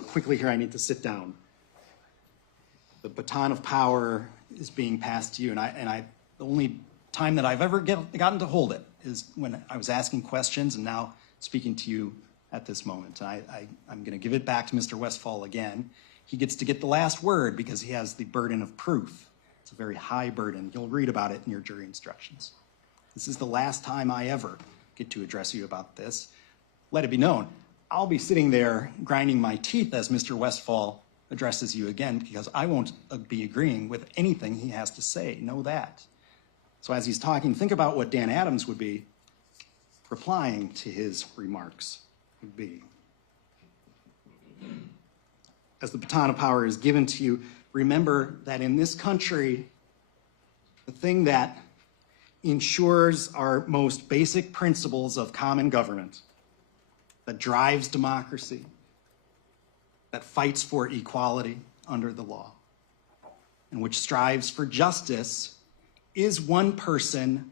quickly here, I need to sit down. The baton of power is being passed to you, and the only time that I've ever gotten to hold it is when I was asking questions and now speaking to you at this moment. And I'm going to give it back to Mr. Westfall again. He gets to get the last word because he has the burden of proof. It's a very high burden. You'll read about it in your jury instructions. This is the last time I ever get to address you about this. Let it be known, I'll be sitting there grinding my teeth as Mr. Westfall addresses you again because I won't be agreeing with anything he has to say. Know that. So as he's talking, think about what Dan Adams would be replying to his remarks would be. As the baton of power is given to you, remember that in this country, the thing that ensures our most basic principles of common government, that drives democracy, that fights for equality under the law, and which strives for justice, is one person,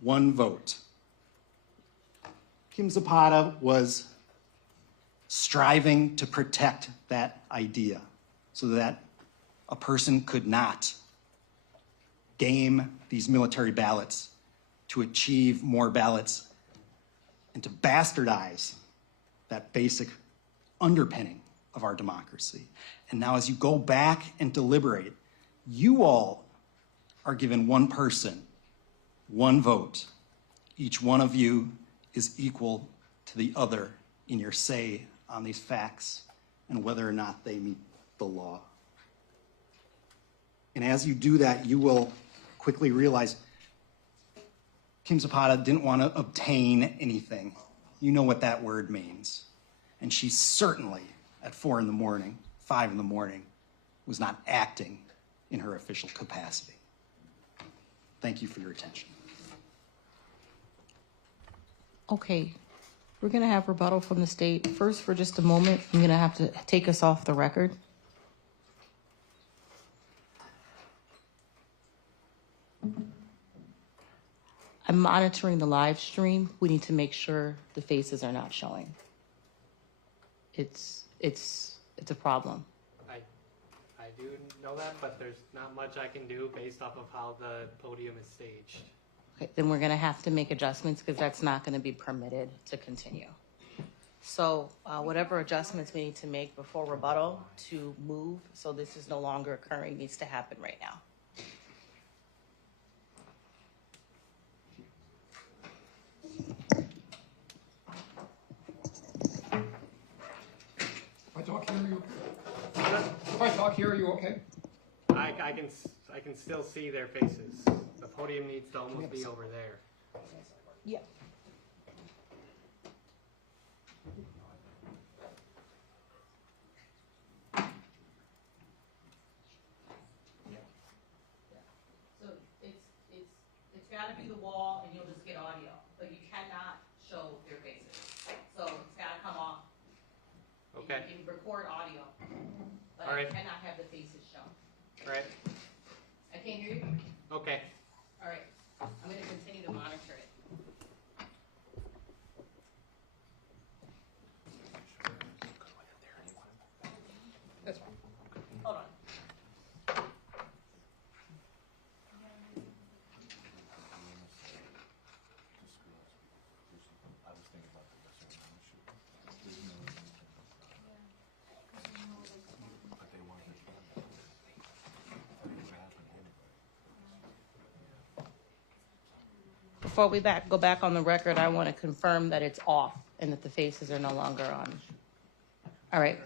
one vote. Kim Zapata was striving to protect that idea so that a person could not game these military ballots to achieve more ballots and to bastardize that basic underpinning of our democracy. And now as you go back and deliberate, you all are given one person, one vote. Each one of you is equal to the other in your say on these facts and whether or not they meet the law. And as you do that, you will quickly realize Kim Zapata didn't want to obtain anything. You know what that word means. And she certainly, at 4 in the morning, 5 in the morning, was not acting in her official capacity. Thank you for your attention. Okay, we're going to have rebuttal from the state. First, for just a moment, I'm going to have to take us off the record. I'm monitoring the live stream. We need to make sure the faces are not showing. It's a problem. I do know that, but there's not much I can do based off of how the podium is staged. Okay, then we're going to have to make adjustments because that's not going to be permitted to continue. So whatever adjustments we need to make before rebuttal to move so this is no longer occurring needs to happen right now. out here, are you okay? I can still see their faces. The podium needs to almost be over there. Yeah. So it's gotta be the wall and you'll just get audio, but you cannot show their faces. So it's gotta come off. Okay. You can record audio, but All right. you cannot have the faces shown. All right. I can't hear you? Okay. All right, I'm gonna continue to monitor it. That's fine. Hold on. Before we go back on the record, I want to confirm that it's off and that the faces are no longer on. All right.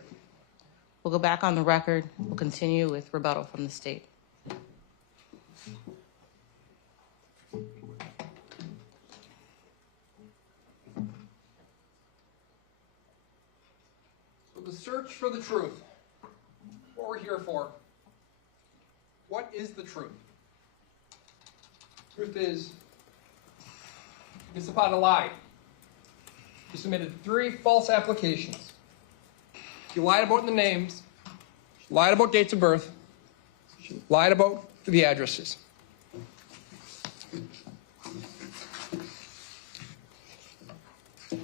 We'll go back on the record. We'll continue with rebuttal from the state. So the search for the truth. What we're here for. What is the truth? Truth is, Ms. Zapata lied. She submitted 3 false applications. She lied about the names. She lied about dates of birth. She lied about the addresses.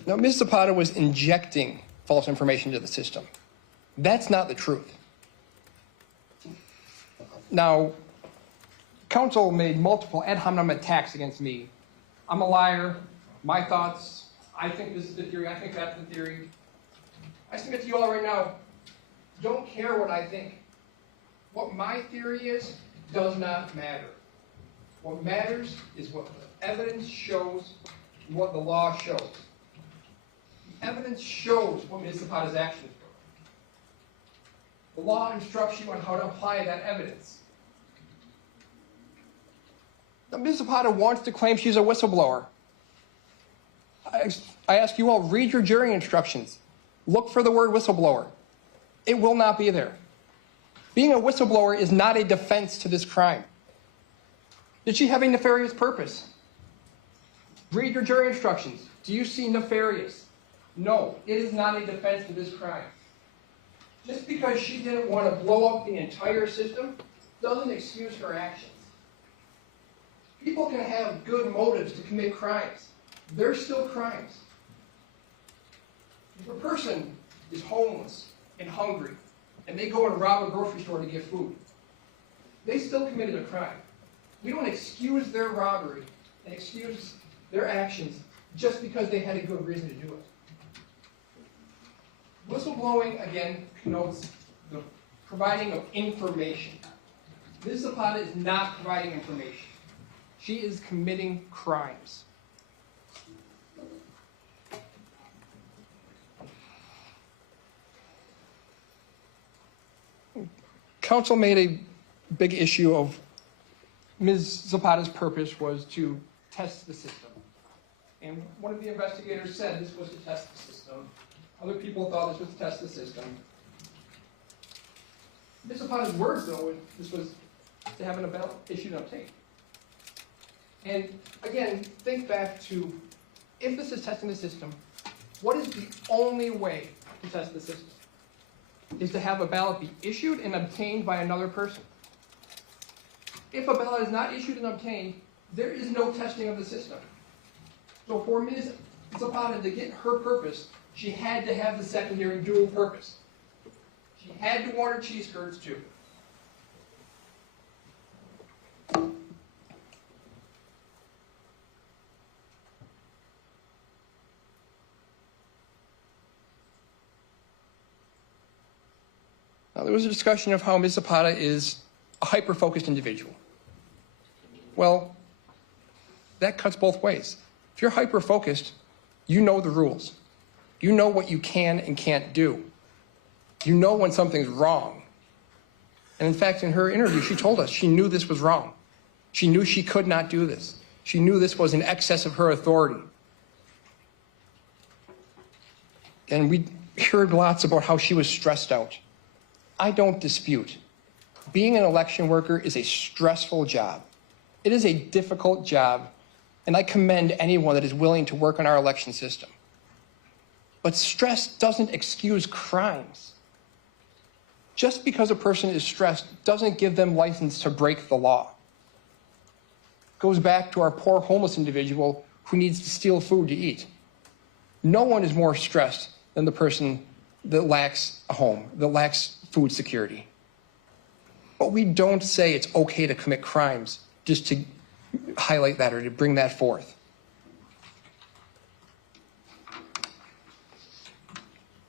Now, Ms. Zapata was injecting false information into the system. That's not the truth. Now, counsel made multiple ad hominem attacks against me. I'm a liar. My thoughts. I think this is the theory. I think that's the theory. I submit to you all right now, don't care what I think. What my theory is does not matter. What matters is what the evidence shows, what the law shows. The evidence shows what Ms. Zapata's actions were. The law instructs you on how to apply that evidence. Now, Ms. Zapata wants to claim she's a whistleblower. I ask you all, read your jury instructions. Look for the word whistleblower. It will not be there. Being a whistleblower is not a defense to this crime. Did she have a nefarious purpose? Read your jury instructions. Do you see nefarious? No, it is not a defense to this crime. Just because she didn't want to blow up the entire system doesn't excuse her actions. People can have good motives to commit crimes. They're still crimes. If a person is homeless and hungry, and they go and rob a grocery store to get food, they still committed a crime. We don't excuse their robbery and excuse their actions just because they had a good reason to do it. Whistleblowing, again, connotes the providing of information. Ms. Zapata is not providing information. She is committing crimes. Counsel made a big issue of Ms. Zapata's purpose was to test the system. And one of the investigators said this was to test the system. Other people thought this was to test the system. Ms. Zapata's words, though, this was to have an ballot issued and obtained. And again, think back to, if this is testing the system, what is the only way to test the system? Is to have a ballot be issued and obtained by another person. If a ballot is not issued and obtained, there is no testing of the system. So for Ms. Zapata to get her purpose, she had to have the secondary dual purpose. She had to want her cheese curds too. Now, there was a discussion of how Ms. Zapata is a hyper-focused individual. Well, that cuts both ways. If you're hyper-focused, you know the rules. You know what you can and can't do. You know when something's wrong. And in fact, in her interview, she told us she knew this was wrong. She knew she could not do this. She knew this was in excess of her authority. And we heard lots about how she was stressed out. I don't dispute. Being an election worker is a stressful job. It is a difficult job, and I commend anyone that is willing to work on our election system. But stress doesn't excuse crimes. Just because a person is stressed doesn't give them license to break the law. It goes back to our poor homeless individual who needs to steal food to eat. No one is more stressed than the person that lacks a home, that lacks food security. But we don't say it's okay to commit crimes just to highlight that or to bring that forth.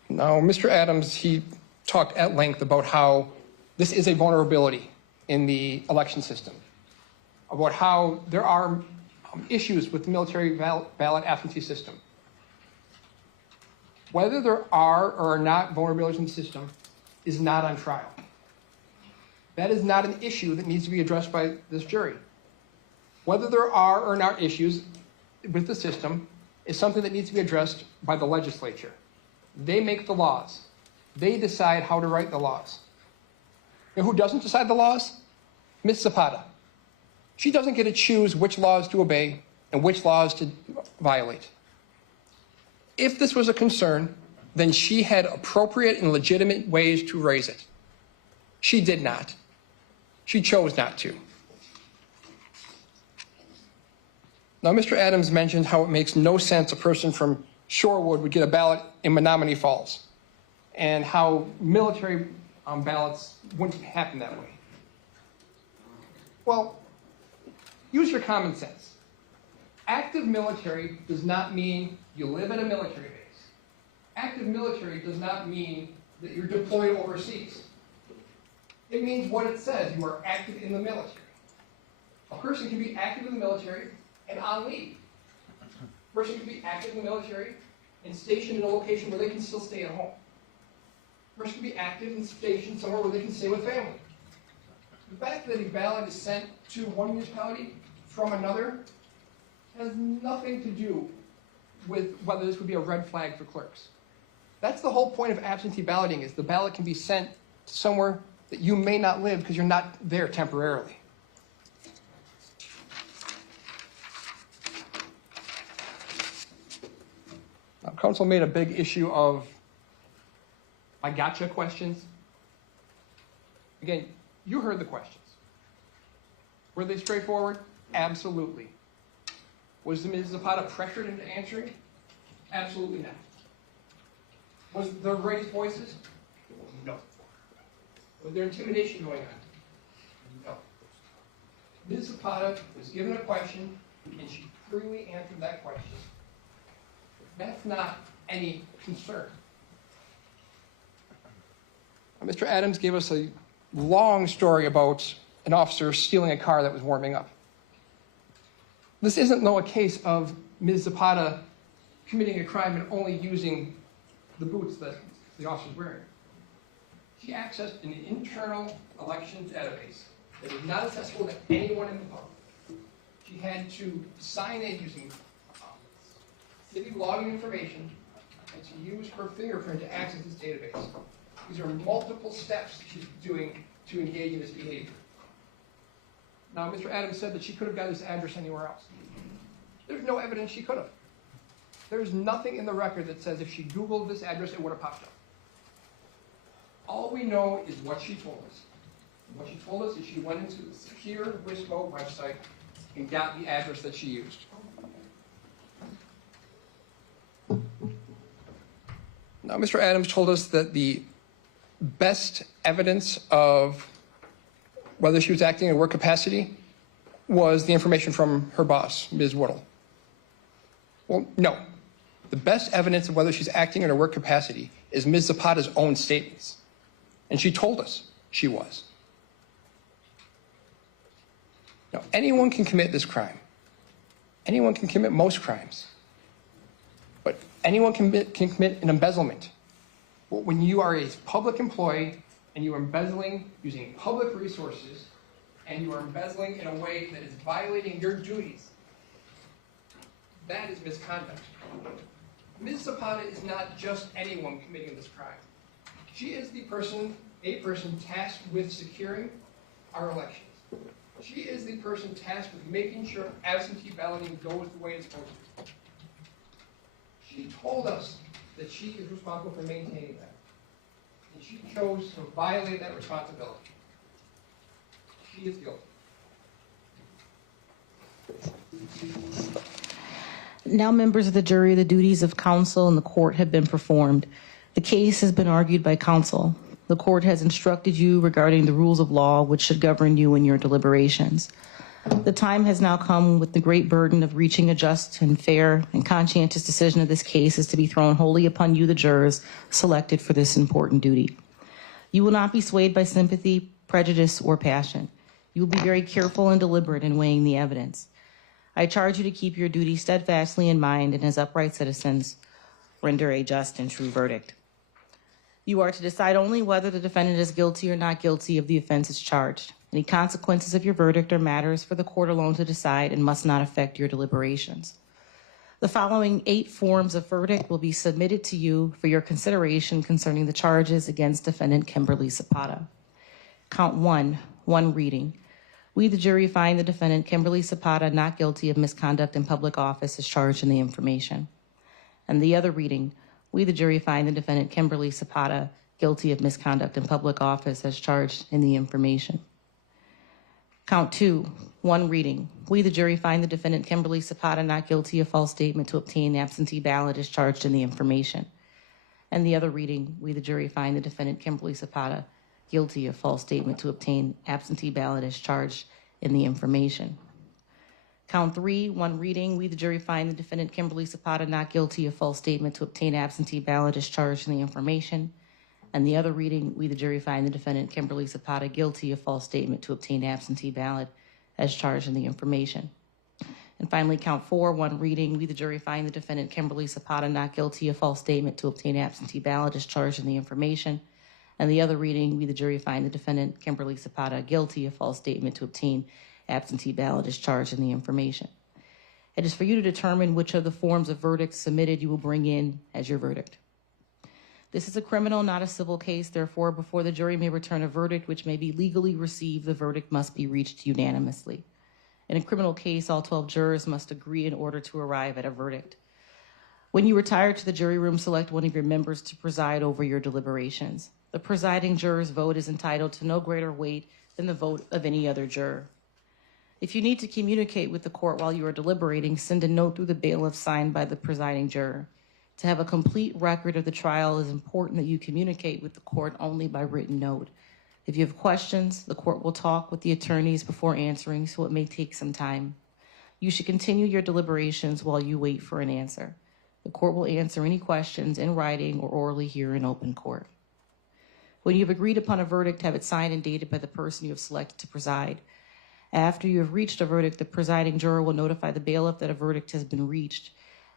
Now, Mr. Adams, he talked at length about how this is a vulnerability in the election system, about how there are issues with the military ballot absentee system. Whether there are or are not vulnerabilities in the system is not on trial. That is not an issue that needs to be addressed by this jury. Whether there are or not issues with the system is something that needs to be addressed by the legislature. They make the laws. They decide how to write the laws. And who doesn't decide the laws? Ms. Zapata. She doesn't get to choose which laws to obey and which laws to violate. If this was a concern, then she had appropriate and legitimate ways to raise it. She did not. She chose not to. Now, Mr. Adams mentioned how it makes no sense a person from Shorewood would get a ballot in Menominee Falls, and how military ballots wouldn't happen that way. Well, use your common sense. Active military does not mean you live at a military base. Active military does not mean that you're deployed overseas. It means what it says. You are active in the military. A person can be active in the military and on leave. A person can be active in the military and stationed in a location where they can still stay at home. A person can be active and stationed somewhere where they can stay with family. The fact that a ballot is sent to one municipality from another has nothing to do with whether this would be a red flag for clerks. That's the whole point of absentee balloting, is the ballot can be sent to somewhere that you may not live because you're not there temporarily. Now, council made a big issue of my gotcha questions. Again, you heard the questions. Were they straightforward? Absolutely. Was Ms. Zapata pressured into answering? Absolutely not. Was there raised voices? No. Was there intimidation going on? No. Ms. Zapata was given a question, and she freely answered that question. That's not any concern. Mr. Adams gave us a long story about an officer stealing a car that was warming up. This isn't, though, a case of Ms. Zapata committing a crime and only using the boots that the officer was wearing. She accessed an internal election database that is not accessible to anyone in the public. She had to sign in using city login information and to use her fingerprint to access this database. These are multiple steps that she's doing to engage in this behavior. Now, Mr. Adams said that she could have got this address anywhere else. There's no evidence she could have. There's nothing in the record that says if she Googled this address, it would have popped up. All we know is what she told us. And what she told us is she went into the secure WISPO website and got the address that she used. Now, Mr. Adams told us that the best evidence of whether she was acting in work capacity was the information from her boss, Ms. Woodle. Well, no. The best evidence of whether she's acting in her work capacity is Ms. Zapata's own statements. And she told us she was. Now, anyone can commit this crime. Anyone can commit most crimes. But anyone can commit an embezzlement. When you are a public employee and you are embezzling using public resources, and you are embezzling in a way that is violating your duties, that is misconduct. Ms. Zapata is not just anyone committing this crime. She is a person tasked with securing our elections. She is the person tasked with making sure absentee balloting goes the way it's supposed to. She told us that she is responsible for maintaining that. And she chose to violate that responsibility. She is guilty. Now, members of the jury, the duties of counsel and the court have been performed. The case has been argued by counsel. The court has instructed you regarding the rules of law which should govern you in your deliberations. The time has now come with the great burden of reaching a just and fair and conscientious decision of this case is to be thrown wholly upon you, the jurors, selected for this important duty. You will not be swayed by sympathy, prejudice, or passion. You will be very careful and deliberate in weighing the evidence. I charge you to keep your duty steadfastly in mind and as upright citizens, render a just and true verdict. You are to decide only whether the defendant is guilty or not guilty of the offenses charged. Any consequences of your verdict are matters for the court alone to decide and must not affect your deliberations. The following 8 forms of verdict will be submitted to you for your consideration concerning the charges against defendant Kimberly Zapata. Count 1, one reading. We, the jury, find the defendant Kimberly Zapata not guilty of misconduct in public office as charged in the information. And the other reading, we, the jury, find the defendant Kimberly Zapata guilty of misconduct in public office as charged in the information. Count 2, one reading. We, the jury, find the defendant Kimberly Zapata not guilty of false statement to obtain absentee ballot as charged in the information. And the other reading, we, the jury, find the defendant Kimberly Zapata guilty of false statement to obtain absentee ballot as charged in the information. Count 3, one reading. We, the jury, find the defendant Kimberly Zapata not guilty of false statement to obtain absentee ballot as charged in the information. And the other reading, we, the jury, find the defendant Kimberly Zapata guilty of false statement to obtain absentee ballot as charged in the information. And finally, count 4, one reading. We, the jury, find the defendant Kimberly Zapata not guilty of false statement to obtain absentee ballot as charged in the information. And the other reading, we, the jury, find the defendant Kimberly Zapata guilty of false statement to obtain absentee ballot is charged in the information. It is for you to determine which of the forms of verdict submitted you will bring in as your verdict. This is a criminal, not a civil case. Therefore, before the jury may return a verdict which may be legally received, the verdict must be reached unanimously. In a criminal case, all 12 jurors must agree in order to arrive at a verdict. When you retire to the jury room, select one of your members to preside over your deliberations. The presiding juror's vote is entitled to no greater weight than the vote of any other juror. If you need to communicate with the court while you are deliberating, send a note through the bailiff signed by the presiding juror. To have a complete record of the trial, it is important that you communicate with the court only by written note. If you have questions, the court will talk with the attorneys before answering, so it may take some time. You should continue your deliberations while you wait for an answer. The court will answer any questions in writing or orally here in open court. When you have agreed upon a verdict, have it signed and dated by the person you have selected to preside. After you have reached a verdict, the presiding juror will notify the bailiff that a verdict has been reached.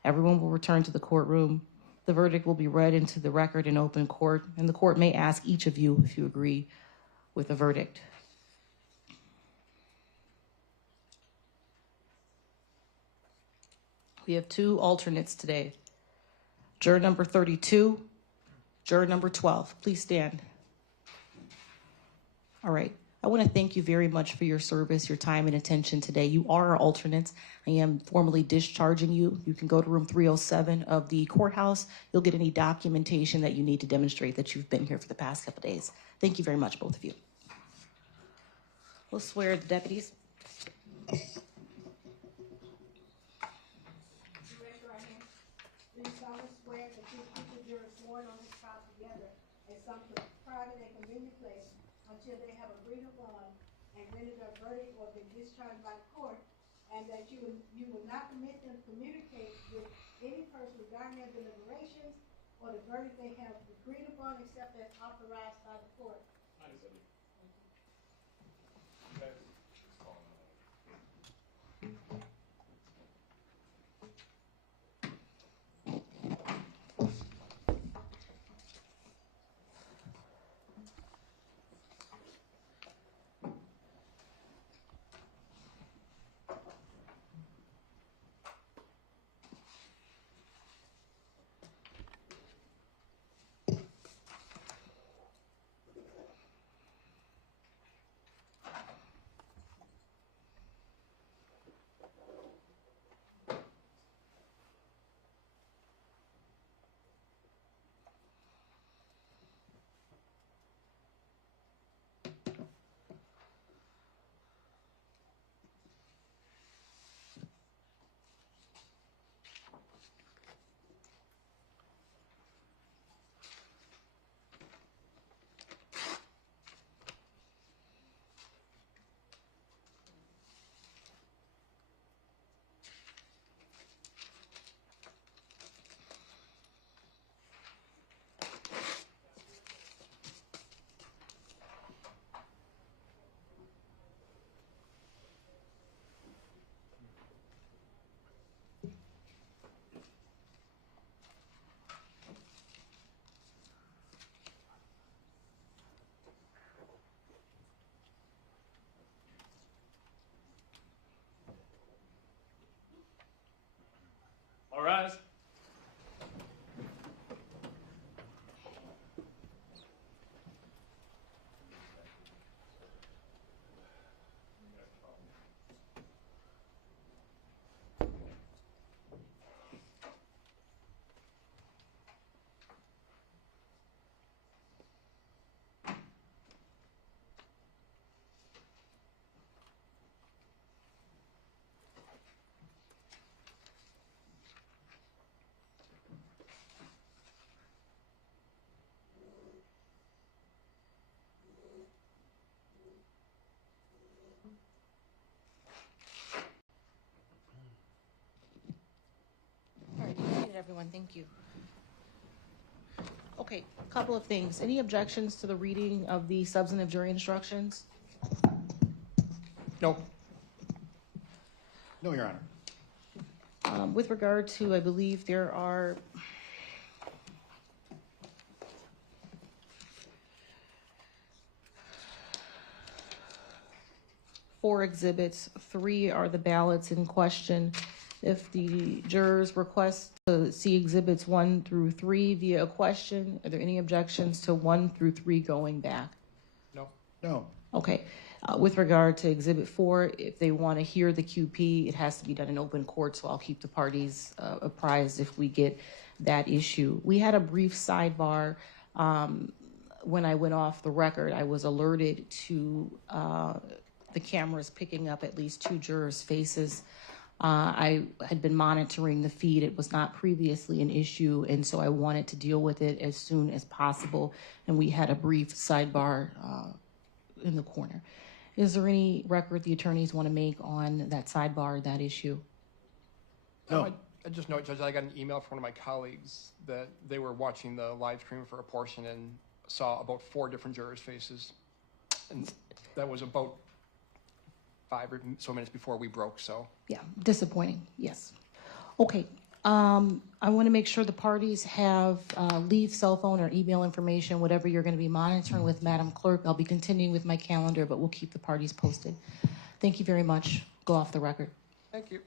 Everyone will return to the courtroom. The verdict will be read into the record in open court, and the court may ask each of you if you agree with the verdict. We have 2 alternates today. Juror number 32, juror number 12. Please stand. All right. I want to thank you very much for your service, your time, and attention today. You are our alternates. I am formally discharging you. You can go to room 307 of the courthouse. You'll get any documentation that you need to demonstrate that you've been here for the past couple days. Thank you very much, both of you. We'll swear the deputies. Raise your right hand. Do you solemnly swear that you keep the jurors sworn on this trial together in some private and convenient place until they have agreed upon and rendered a verdict or been discharged by the court, and that you will not permit them to communicate with any person regarding their deliberations or the verdict they have agreed upon except as authorized by the court? I do. everyone. Thank you. Okay, a couple of things. Any objections to the reading of the substantive jury instructions? No. No, Your Honor. With regard to, I believe there are four exhibits. 3 are the ballots in question. If the jurors request to see exhibits 1 through 3 via a question, are there any objections to 1 through 3 going back? No. No. Okay. With regard to Exhibit 4, if they want to hear the QP, it has to be done in open court, so I'll keep the parties apprised if we get that issue. We had a brief sidebar. When I went off the record, I was alerted to the cameras picking up at least 2 jurors' faces. I had been monitoring the feed. It was not previously an issue, and so I wanted to deal with it as soon as possible, and we had a brief sidebar in the corner. Is there any record the attorneys want to make on that sidebar, that issue? No. I just know, Judge, I got an email from one of my colleagues that they were watching the live stream for a portion and saw about 4 different jurors' faces. And that was about 5 or so minutes before we broke, so. Yeah, disappointing, yes. Okay, I want to make sure the parties have leave cell phone or email information, whatever you're going to be monitoring with Madam Clerk. I'll be continuing with my calendar, but we'll keep the parties posted. Thank you very much. Go off the record. Thank you.